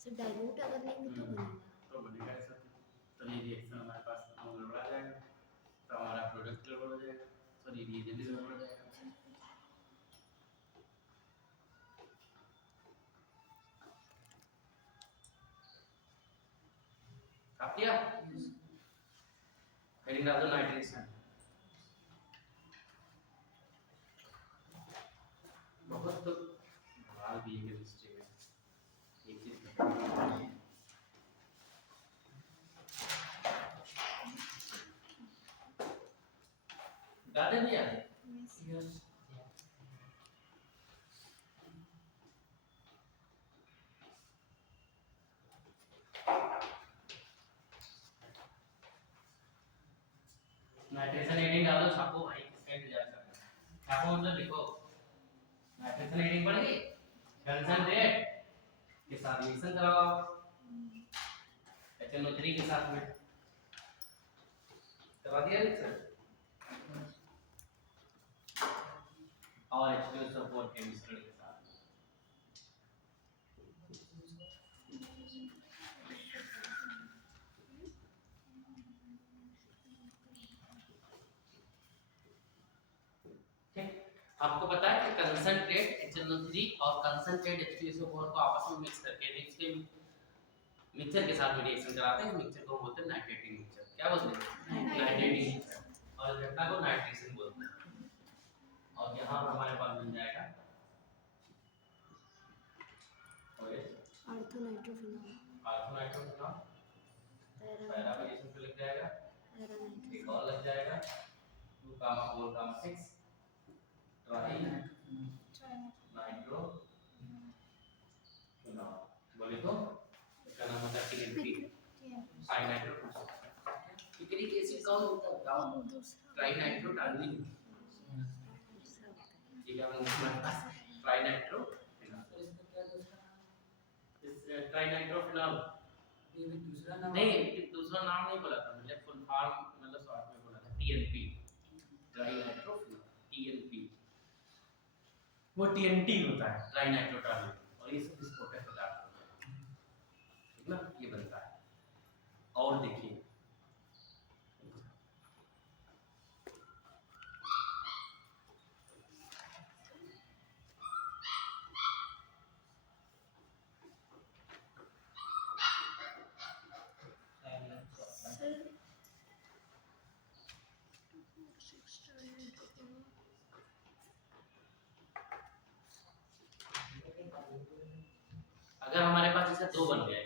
सर डाइल्यूट अगर लेंगे तो बनेगा। तो बनेगा ऐसा। तो ये रिएक्शन हमारे पास गड़बड़ा जाएगा, तो हमारा प्रोडक्ट गड़बड़ हो जाएगा, सॉरी रिएजेंट भी गड़बड़ हो जाएगा। आप किया हेडिंग डाल दो नाइट्रेशन। बहुत तो बवाल भी है केमिस्ट्री में, एक चीज डाले दिया। यस नाइट्रेशन हेडिंग डालो, छापो भाई, किसका इंतजार कर रहे हो? छापो मतलब लिखो। नाइट्रेशन हेडिंग पड़ गई, कंसंट्रेट के साथ रिएक्शन कराओ HNO3 के साथ में। करवा दिया रिएक्शन और H2SO4 के मिश्रण के साथ। आपको पता है कि कंसंट्रेट HNO3 और कंसंट्रेट H2SO4 को आपस में मिक्स करके इसके मिक्सचर के साथ में रिएक्शन कराते हैं। मिक्सचर को बोलते हैं नाइट्रेटिंग मिक्सचर। क्या बोलते हैं? Nitrating mixture. और इस घटना को नाइट्रेशन बोलते हैं। और यहाँ पर हमारे पास बन जाएगा ortho nitrophenol. Ortho nitrophenol para पे रिएक्शन पे लग जाएगा, एक और लग जाएगा 2 gamma 4 gamma 6 tri nitro phenol. बोले तो इसका नाम होता है TNP, tri nitro. Picric acid कौन होता है? Tri nitro turning. ठीक है, हमारे पास ट्राई नाइट्रो फिनॉल। इसमें क्या दूसरा इस ट्राई नाइट्रो फिनॉल ये भी दूसरा नाम नहीं, दूसरा नाम नहीं बोला था मैंने, फुल फॉर्म मतलब शॉर्ट में बोला था TNP, tri nitro phenol. TNP वो TNT होता है, ट्राई नाइट्रो टर्निंग, और ये सब विस्फोटक पदार्थ होता है, ठीक ना, ये बनता है। और देखिए अगर हमारे पास जैसे दो बन गए,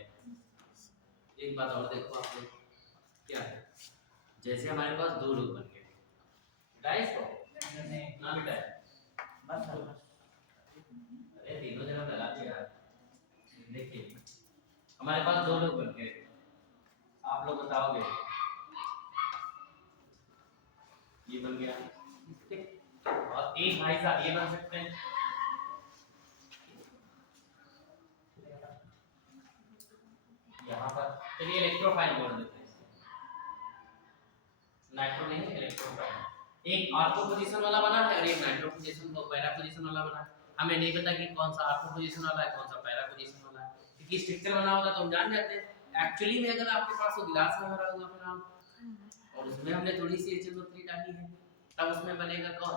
एक बात और देखो आप लोग क्या है, जैसे हमारे पास दो लोग बन गए, डाइस को ना बेटा बस अरे तीनों जगह लगा दिया। देखिए हमारे पास दो लोग बन गए, आप लोग बताओगे ये बन गया ठीक, और एक भाई साहब ये बन सकते हैं, यहाँ पर चलिए इलेक्ट्रोफाइल बोल देते हैं, नाइट्रो नहीं इलेक्ट्रोफाइल, एक ऑर्थो पोजीशन वाला बना है और एक नाइट्रो पोजीशन को पैरा पोजीशन वाला बना है। हमें नहीं पता कि कौन सा ऑर्थो पोजीशन वाला है कौन सा पैरा पोजीशन वाला है, क्योंकि स्ट्रक्चर बना होगा तो हम जान जाते हैं। एक्चुअली में अगर आपके पास वो गिलास में भरा होगा फिर हम और उसमें हमने थोड़ी सी HNO3 डाली है, तब उसमें बनेगा कौन,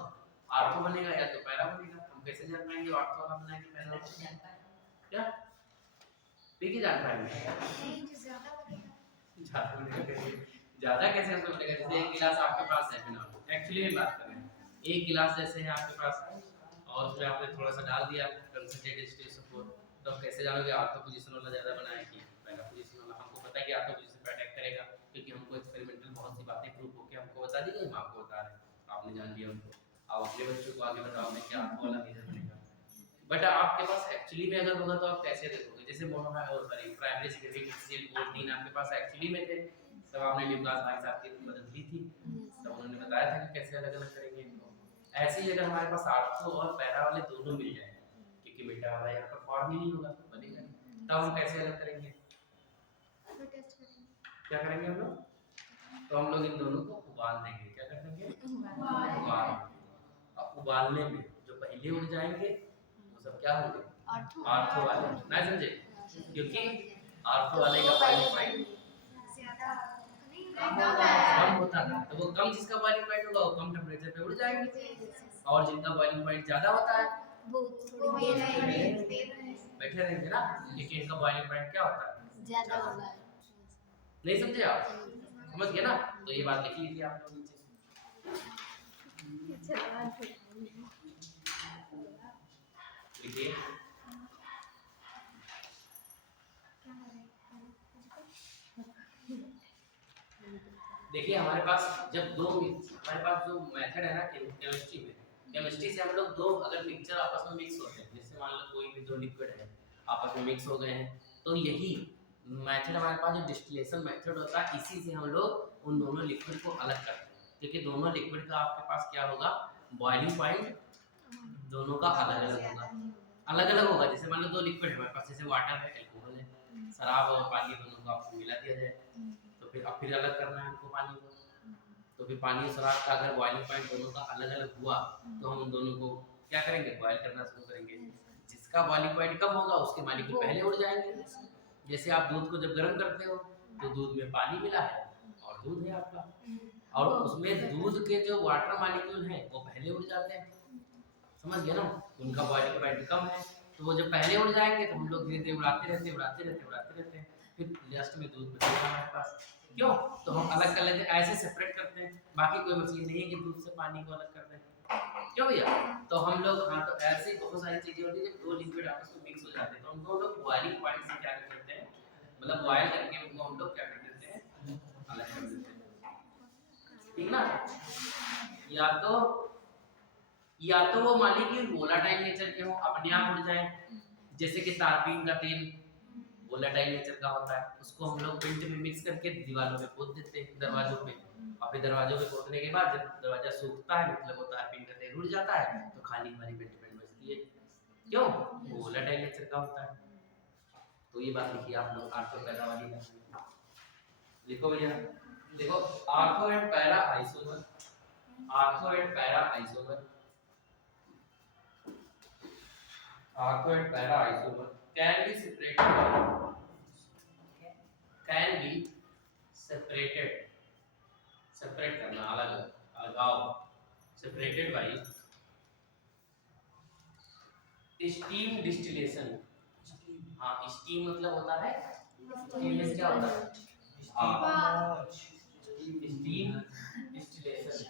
ऑर्थो बनेगा या तो पैरा बनेगा। हम कैसे जान पाएंगे ऑर्थो वाला बना है कि पैरा वाला? क्या ठीक है जान पाएंगे? नहीं जो ज्यादा बनेगा ज्यादा कैसे हमको मिलेगा? जैसे एक गिलास आपके पास है फिर एक्चुअली में बात कर रहे हैं, एक गिलास जैसे है आपके पास और उसमें आपने थोड़ा सा डाल दिया कंसंट्रेटेड H2SO4, तो आप कैसे जानोगे ऑर्थो पोजीशन वाला ज्यादा बना है कि पैरा पोजीशन वाला? हमको पता है कि ऑर्थो पोजीशन पे अटैक करेगा, क्योंकि हमको एक्सपेरिमेंटल बहुत सी बातें प्रूफ होके हमको बता दी गई, हम आपको बता रहे हैं, आपने जान लिया उनको। आप अपने बच्चों को आगे बताओ मैं क्या ऑर्थो वाला मेजर बनेगा। बट आपके पास एक्चुअली में अगर होगा तो आप कैसे देखोगे? जैसे sorry primary secondary HCl code 3 आपके पास एक्चुअली में थे, तब आपने न्यूक्लियस भाई साहब की मदद ली थी, तब उन्होंने बताया था कि कैसे अलग अलग करेंगे इनको। ऐसे ही अगर हमारे पास ऑर्थो और पैरा वाले दोनों मिल जाए, क्योंकि बेटा वाला यहाँ पर फॉर्म ही नहीं होगा तो बनेगा नहीं, तब हम कैसे अलग करेंगे? तो टेस्ट करेंगे। क्या करेंगे हम लोग? तो हम लोग इन दोनों को उबाल देंगे। क्या कर देंगे? उबाल। अब उबालने में जो पहले उड़ जाएंगे वो सब क्या होंगे? ऑर्थो वाले। ना समझे? क्योंकि ऑर्थो वाले का बॉइलिंग पॉइंट ज्यादा नहीं कम होता है, तो वो कम जिसका बॉइलिंग पॉइंट होगा वो कम टेम्परेचर पे उड़ जाएंगे, और जिनका बॉइलिंग पॉइंट ज्यादा होता है वो वो थोड़ी ये देर बैठे रहेंगे ना, क्योंकि इनका बॉइलिंग पॉइंट क्या होता है? ज्यादा होगा। नहीं समझे आप? समझ गए ना? तो ये बात लिख लीजिए आप लोग नीचे। लिखिए देखिए हमारे पास जब हमारे पास जो मेथड है ना केमिस्ट्री में, केमिस्ट्री से हम लोग दो अगर मिक्सचर आपस में मिक्स होते हैं, जैसे मान लो कोई भी दो लिक्विड है आपस में मिक्स हो गए हैं, तो यही मेथड हमारे पास जो डिस्टिलेशन मेथड होता है, इसी से हम लोग उन दोनों लिक्विड को अलग करते हैं, क्योंकि दोनों लिक्विड का आपके पास क्या होगा? बॉइलिंग पॉइंट दोनों का अलग अलग होगा, अलग अलग होगा। जैसे मान लो दो लिक्विड है हमारे पास, जैसे वाटर है अल्कोहल है, शराब और पानी दोनों को आपको मिला दिया जाए, तो फिर अब फिर अलग करना है हमको पानी को, तो फिर पानी और शराब का अगर बॉइलिंग पॉइंट दोनों का अलग अलग हुआ तो हम उन दोनों को क्या करेंगे? बॉयल करना शुरू करेंगे। जिसका बॉइलिंग पॉइंट कम होगा उसके मॉलिक्यूल पहले उड़ जाएंगे। जैसे आप दूध को जब गर्म करते हो तो दूध में पानी मिला है और दूध है आपका, और उसमें दूध के जो वाटर मॉलिक्यूल हैं वो पहले उड़ जाते हैं, समझ गए ना? उनका बॉइलिंग पॉइंट कम है, तो वो जब पहले उड़ जाएंगे तो हम लोग धीरे धीरे उड़ाते रहते हैं, फिर लास्ट में दूध बचेगा हमारे पास। क्यों? तो हम अलग कर लेते हैं, ऐसे सेपरेट करते हैं। बाकी कोई मछली नहीं है कि दूध से पानी को अलग कर दें, क्यों भैया? तो हम लोग हाँ, तो ऐसे बहुत सारी चीजें होती है जब दो लिक्विड आपस में मिक्स हो जाते हैं, तो हम लोग बॉइलिंग पॉइंट से क्या करते हैं, मतलब बॉयल करके उनको हम लोग क्या कर देते हैं? अलग कर देते हैं, ठीक ना? या तो वो मॉलिक्यूल वोलेटाइल नेचर के हो, अपने आप उड़ जाए, जैसे कि तारपीन का तेल वोलेटाइल नेचर का होता है, उसको हम लोग पेंट में मिक्स करके दीवारों पे पोत देते हैं, दरवाजों पे, और फिर दरवाजों पे पोतने के बाद जब दरवाजा सूखता है, मतलब वो तारपीन का तेल उड़ जाता है, तो खाली हमारी पेंट बचती है। क्यों? वो वोलेटाइल नेचर का होता है। तो ये बात लिखिए आप लोग, आर्थो पैरा वाली लिखो भैया। देखो ortho and para isomer, ortho and para isomer, ortho and para isomer can be separated, separate करना, अलग अलगाव, separated by steam distillation। हाँ steam मतलब होता है, steam में क्या होता है? steam distillation।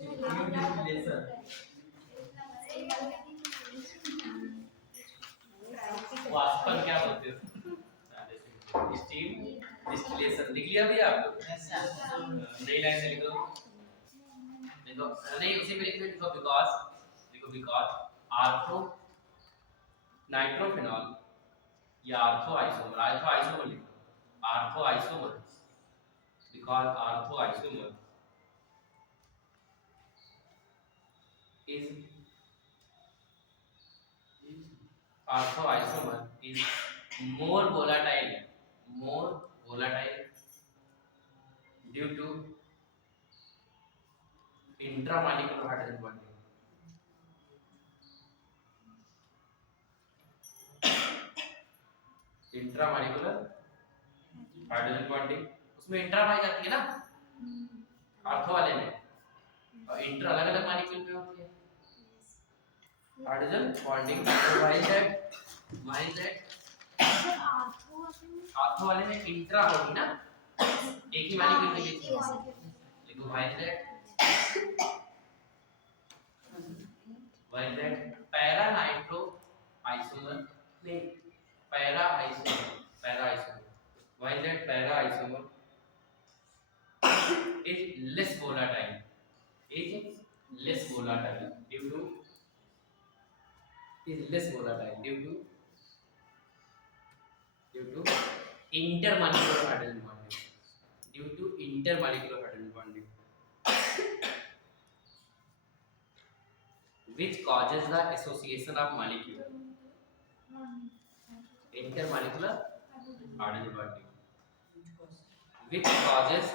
डिस्टिलेशन वाष्पन क्या बोलते हो स्टीम डिस्टिलेशन लिख लिया भैया आप लोग नई लाइन से लिखो देखो नहीं उसी में लिखो बिकॉज आर्थो नाइट्रोफिनॉल या आर्थो आइसोमर लिखो ortho isomer because ortho isomer is ortho isomer is more volatile due to intramolecular hydrogen bonding intramolecular hydrogen bonding उसमें इंट्रा पाई जाती है ना आर्थो वाले में और इंट्रा अलग अलग मॉलिक्यूल में होती है hydrogen bonding why that ortho वाले में इंट्रा होगी ना एक ही मॉलिक्यूल में लिखो why that para nitro isomer नहीं para isomer why that para isomer is less volatile due to intermolecular hydrogen bonding which causes the association of molecule intermolecular hydrogen bonding which causes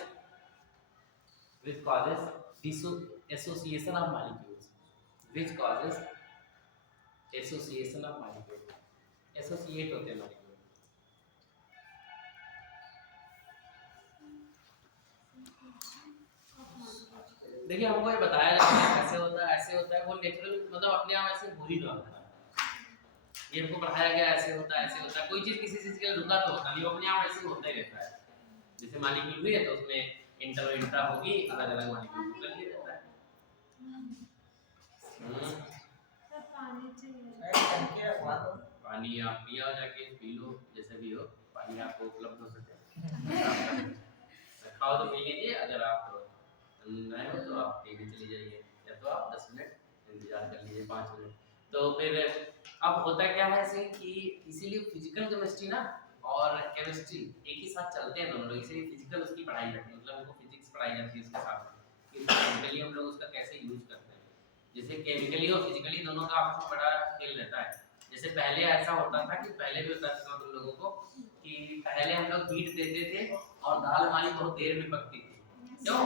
association of molecules associate होते हैं molecule देखिए हमको ये बताया जाता है कैसे होता है ऐसे होता है वो नेचुरल मतलब अपने आप ऐसे हो ही नहीं होता ये हमको पढ़ाया गया ऐसे होता है कोई चीज किसी चीज के लिए रुका तो होता नहीं वो अपने आप ऐसे होता ही रहता है जैसे मॉलिक्यूल हुई है तो उसमें इंटर और इंट्रा होगी अलग अलग मॉलिक्यूल निकल के रहता है पानी आप पिया जाके पी लो जैसे भी हो पानी आपको उपलब्ध हो सके खाओ तो पी लीजिए अगर आप नहीं हो तो आप पी के चली जाइए या तो आप 10 मिनट इंतजार कर लीजिए 5 मिनट तो फिर अब होता क्या है ऐसे कि इसीलिए फिजिकल केमिस्ट्री ना और केमिस्ट्री एक ही साथ चलते हैं दोनों लोग इसीलिए फिजिकल उसकी पढ़ाई जाती है मतलब उनको फिजिक्स पढ़ाई जाती है उसके साथ कि केमिकली हम लोग उसका कैसे यूज करते हैं जैसे केमिकली और फिजिकली दोनों का आपको बड़ा खेल रहता है जैसे पहले ऐसा होता था कि पहले भी होता था तुम लोगों को कि पहले हम लोग हीट देते थे और दाल हमारी बहुत देर में पकती थी क्यों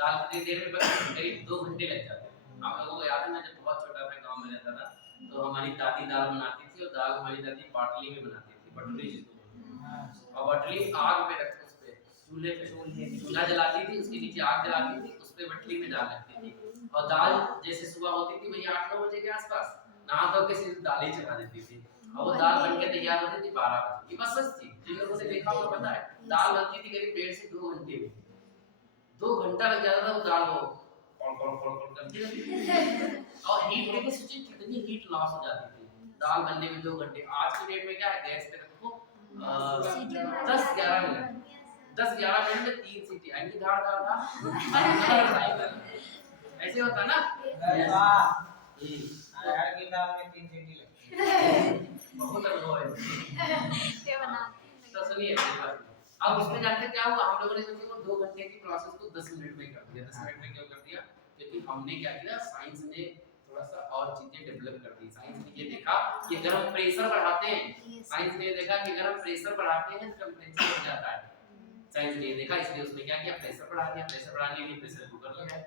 दाल कितनी देर में पकती थी करीब 2 घंटे लग जाते आप लोगों को याद है मैं जब बहुत छोटा था गांव में रहता था तो हमारी दादी दाल बनाती थी और दाल हमारी दादी बाटली में बनाती थी बटली जिसको और बटली आग पे रखती उस पे चूल्हे पे चूल्हा जलाती थी उसके नीचे आग जलाती थी उस पे बटली में डाल रखती थी और दाल जैसे सुबह होती थी वही 8-9 बजे के आसपास नहा धो के सिर्फ दाल ही चढ़ा देती थी और वो दाल बन के तैयार होती थी 12 बजे ये बस सच थी जिन लोगों ने देखा होगा पता है दाल बनती थी करीब 1.5 से 2 घंटे में 2 घंटा लग जाता था वो दाल हो कॉल करती थी और हीट लेके सोचिए कितनी हीट लॉस हो जाती थी दाल बनने में 2 घंटे आज की डेट में क्या है गैस पे रखो 10-11 मिनट 10-11 मिनट में 3 सीटी आएंगी धाड़ ऐसे होता ना यार की दाल में 3 सीटी लगती बहुत अनुभव है ये बनाते हैं तो सुनिए अब उसमें जानते क्या हुआ हम लोगों ने सोचा वो 2 घंटे की प्रोसेस को 10 मिनट में कर दिया 10 मिनट में क्यों कर दिया क्योंकि हमने क्या किया साइंस ने थोड़ा सा और चीजें डेवलप कर दी साइंस ने ये देखा कि अगर हम प्रेशर बढ़ाते हैं साइंस ने देखा कि अगर हम प्रेशर बढ़ाते हैं तो टेंपरेचर बढ़ जाता है साइंस ने देखा इसलिए उसने क्या किया प्रेशर बढ़ा दिया प्रेशर बढ़ाने के लिए प्रेशर कुकर ले आए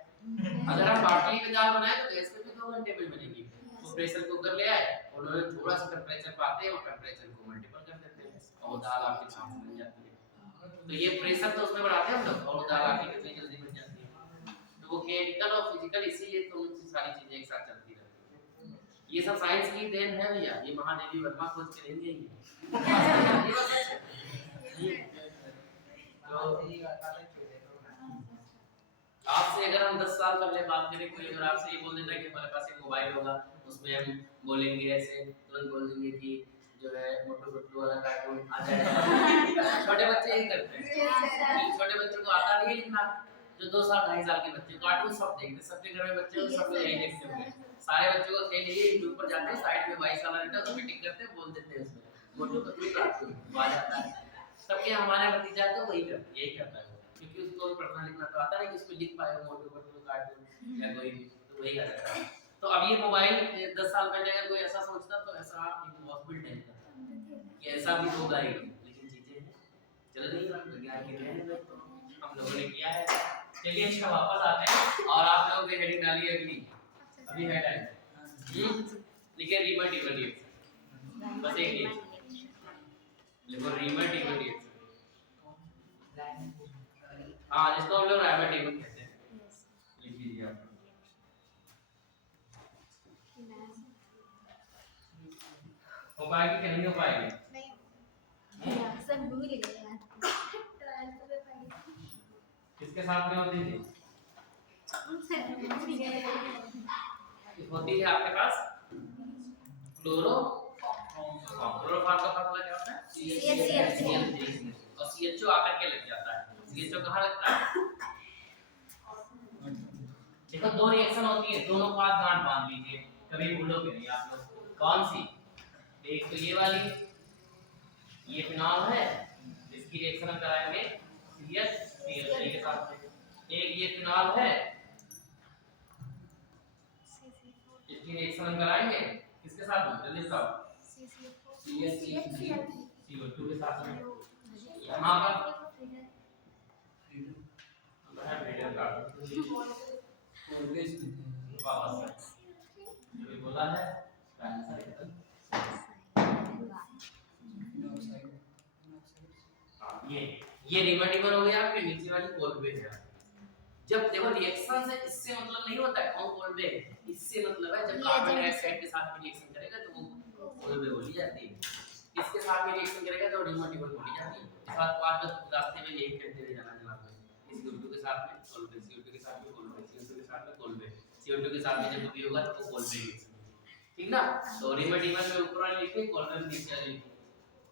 अगर हम बाटली में दाल बनाए तो गैस पे भी 2 घंटे में बनेगी तो प्रेशर कुकर ले आए उन्होंने थोड़ा सा टेंपरेचर पाते हैं और टेंपरेचर को मल्टीपल कर देते हैं और दाल आपके सामने बन जाती है तो ये प्रेशर तो उसमें बढ़ाते हैं हम लोग और दाल आपकी कितनी जल्दी बन जाती है तो वो केमिकल और फिजिकल इसीलिए तो सारी चीजें एक साथ चलती रहती है ये सब साइंस की देन है भैया ये महादेवी वर्मा खोज के नहीं है तो आपसे अगर हम 10 साल पहले बात करें, कोई अगर आपसे ये बोल देता है कि हमारे पास एक मोबाइल होगा, उसमें हम बोलेंगे ऐसे, तुरंत बोल देंगे कि जो है मोटू पतलू वाला कार्टून आ जाएगा। छोटे बच्चे यही करते हैं, छोटे बच्चों को आता नहीं है लिखना। जो 2 साल 2.5 साल के बच्चे कार्टून सब देखते, सबके घर में बच्चे हैं, सब लोग यही देखते होंगे। सारे बच्चों को खेल लिए यूट्यूब पर जाते हैं, साइड में 22 वाला रहता है, उसमें टिक करते हैं, बोल देते हैं उसमें मोटू पतलू कार्टून आ जाता है। सबके हमारे भतीजा तो वही करता है, यही करता है, क्योंकि उसको पढ़ना लिखना तो आता नहीं कि उसको लिख पाए मोटू पतलू कार्टून या कोई भी, तो वही करता है। तो अब ये मोबाइल 10 साल पहले अगर कोई ऐसा सोचता तो ऐसा इम्पॉसिबल नहीं था कि ऐसा भी होगा ही, लेकिन चीजें चल रही हैं विज्ञान की देन में, तो हम लोगों ने किया है। चलिए अच्छा वापस आते हैं और आप लोगों ने हेडिंग डाली है अभी हेडलाइन लिखे रिवर्टिबल रिएक्शन, बस एक ही लिखो रिवर्टिबल रिएक्शन। हाँ, जिसको हम लोग रायमंड टेबल कहते हैं, लिख लीजिए आप। हो पाएगी कि नहीं हो पाएगी? नहीं सब भूल गए यार। किसके साथ में होती थी? होती है आपके पास क्लोरो, क्लोरोफॉर्म का फॉर्मूला क्या होता है? CH3 और CHO आकर के लग जाता है। CHO कहाँ लगता है? देखो दो रिएक्शन होती है, दोनों को आप गांठ बांध लीजिए, कभी भूलोगे नहीं आप लोग। कौन सी? एक तो ये वाली, ये फिनॉल है, इसकी रिएक्शन हम कराएंगे CH3 के साथ में। एक ये फिनॉल है, इसकी रिएक्शन हम कराएंगे किसके साथ में? जल्दी बताओ। CO2 के साथ में। यहाँ पर बोला है ये रिवर्टिबल हो गया, आपके नीचे वाली कोलबे है। जब देखो रिएक्शन से इससे मतलब नहीं होता है कौन कोलबे, इससे मतलब है जब कार्बन डाइऑक्साइड के साथ में रिएक्शन करेगा तो वो कोलबे बोली जाती है, इसके साथ में रिएक्शन करेगा तो रिवर्टिबल बोली जाती है। इस बात को आप बस रास्ते में यही कहते रह जाना जनाब, इस CO2 के साथ में कोलबे, CO2 के साथ में कोलबे, CO2 के साथ में कोलबे, CO2 के साथ में जब भी होगा तो कोलबे रिएक्शन, ठीक ना? तो रिवर्टिबल में ऊपर वाले लिखिए, कोलबे में नीचे वाले लिखिए।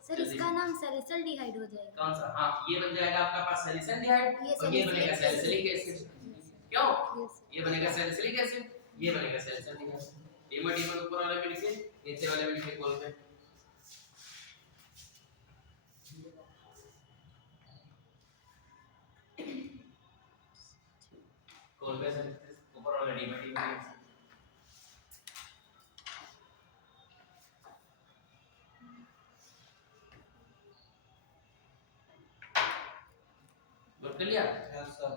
सर इसका नाम सैलिसल्डिहाइड हो जाएगा। कौन सा? हाँ, ये बन जाएगा आपका पास सैलिसल्डिहाइड और ये बनेगा सैलिसिलिक एसिड। क्यों? ये बनेगा सैलिसिलिक एसिड, ये बनेगा सैलिसल्डिहाइड। रिवर्टिबल ऊपर वाले में लिखिए, नीचे वाले में लिखिए कोलबे। कोलबे से ऊपर वाले रिवर्टिबल। कर लिया? Yes sir.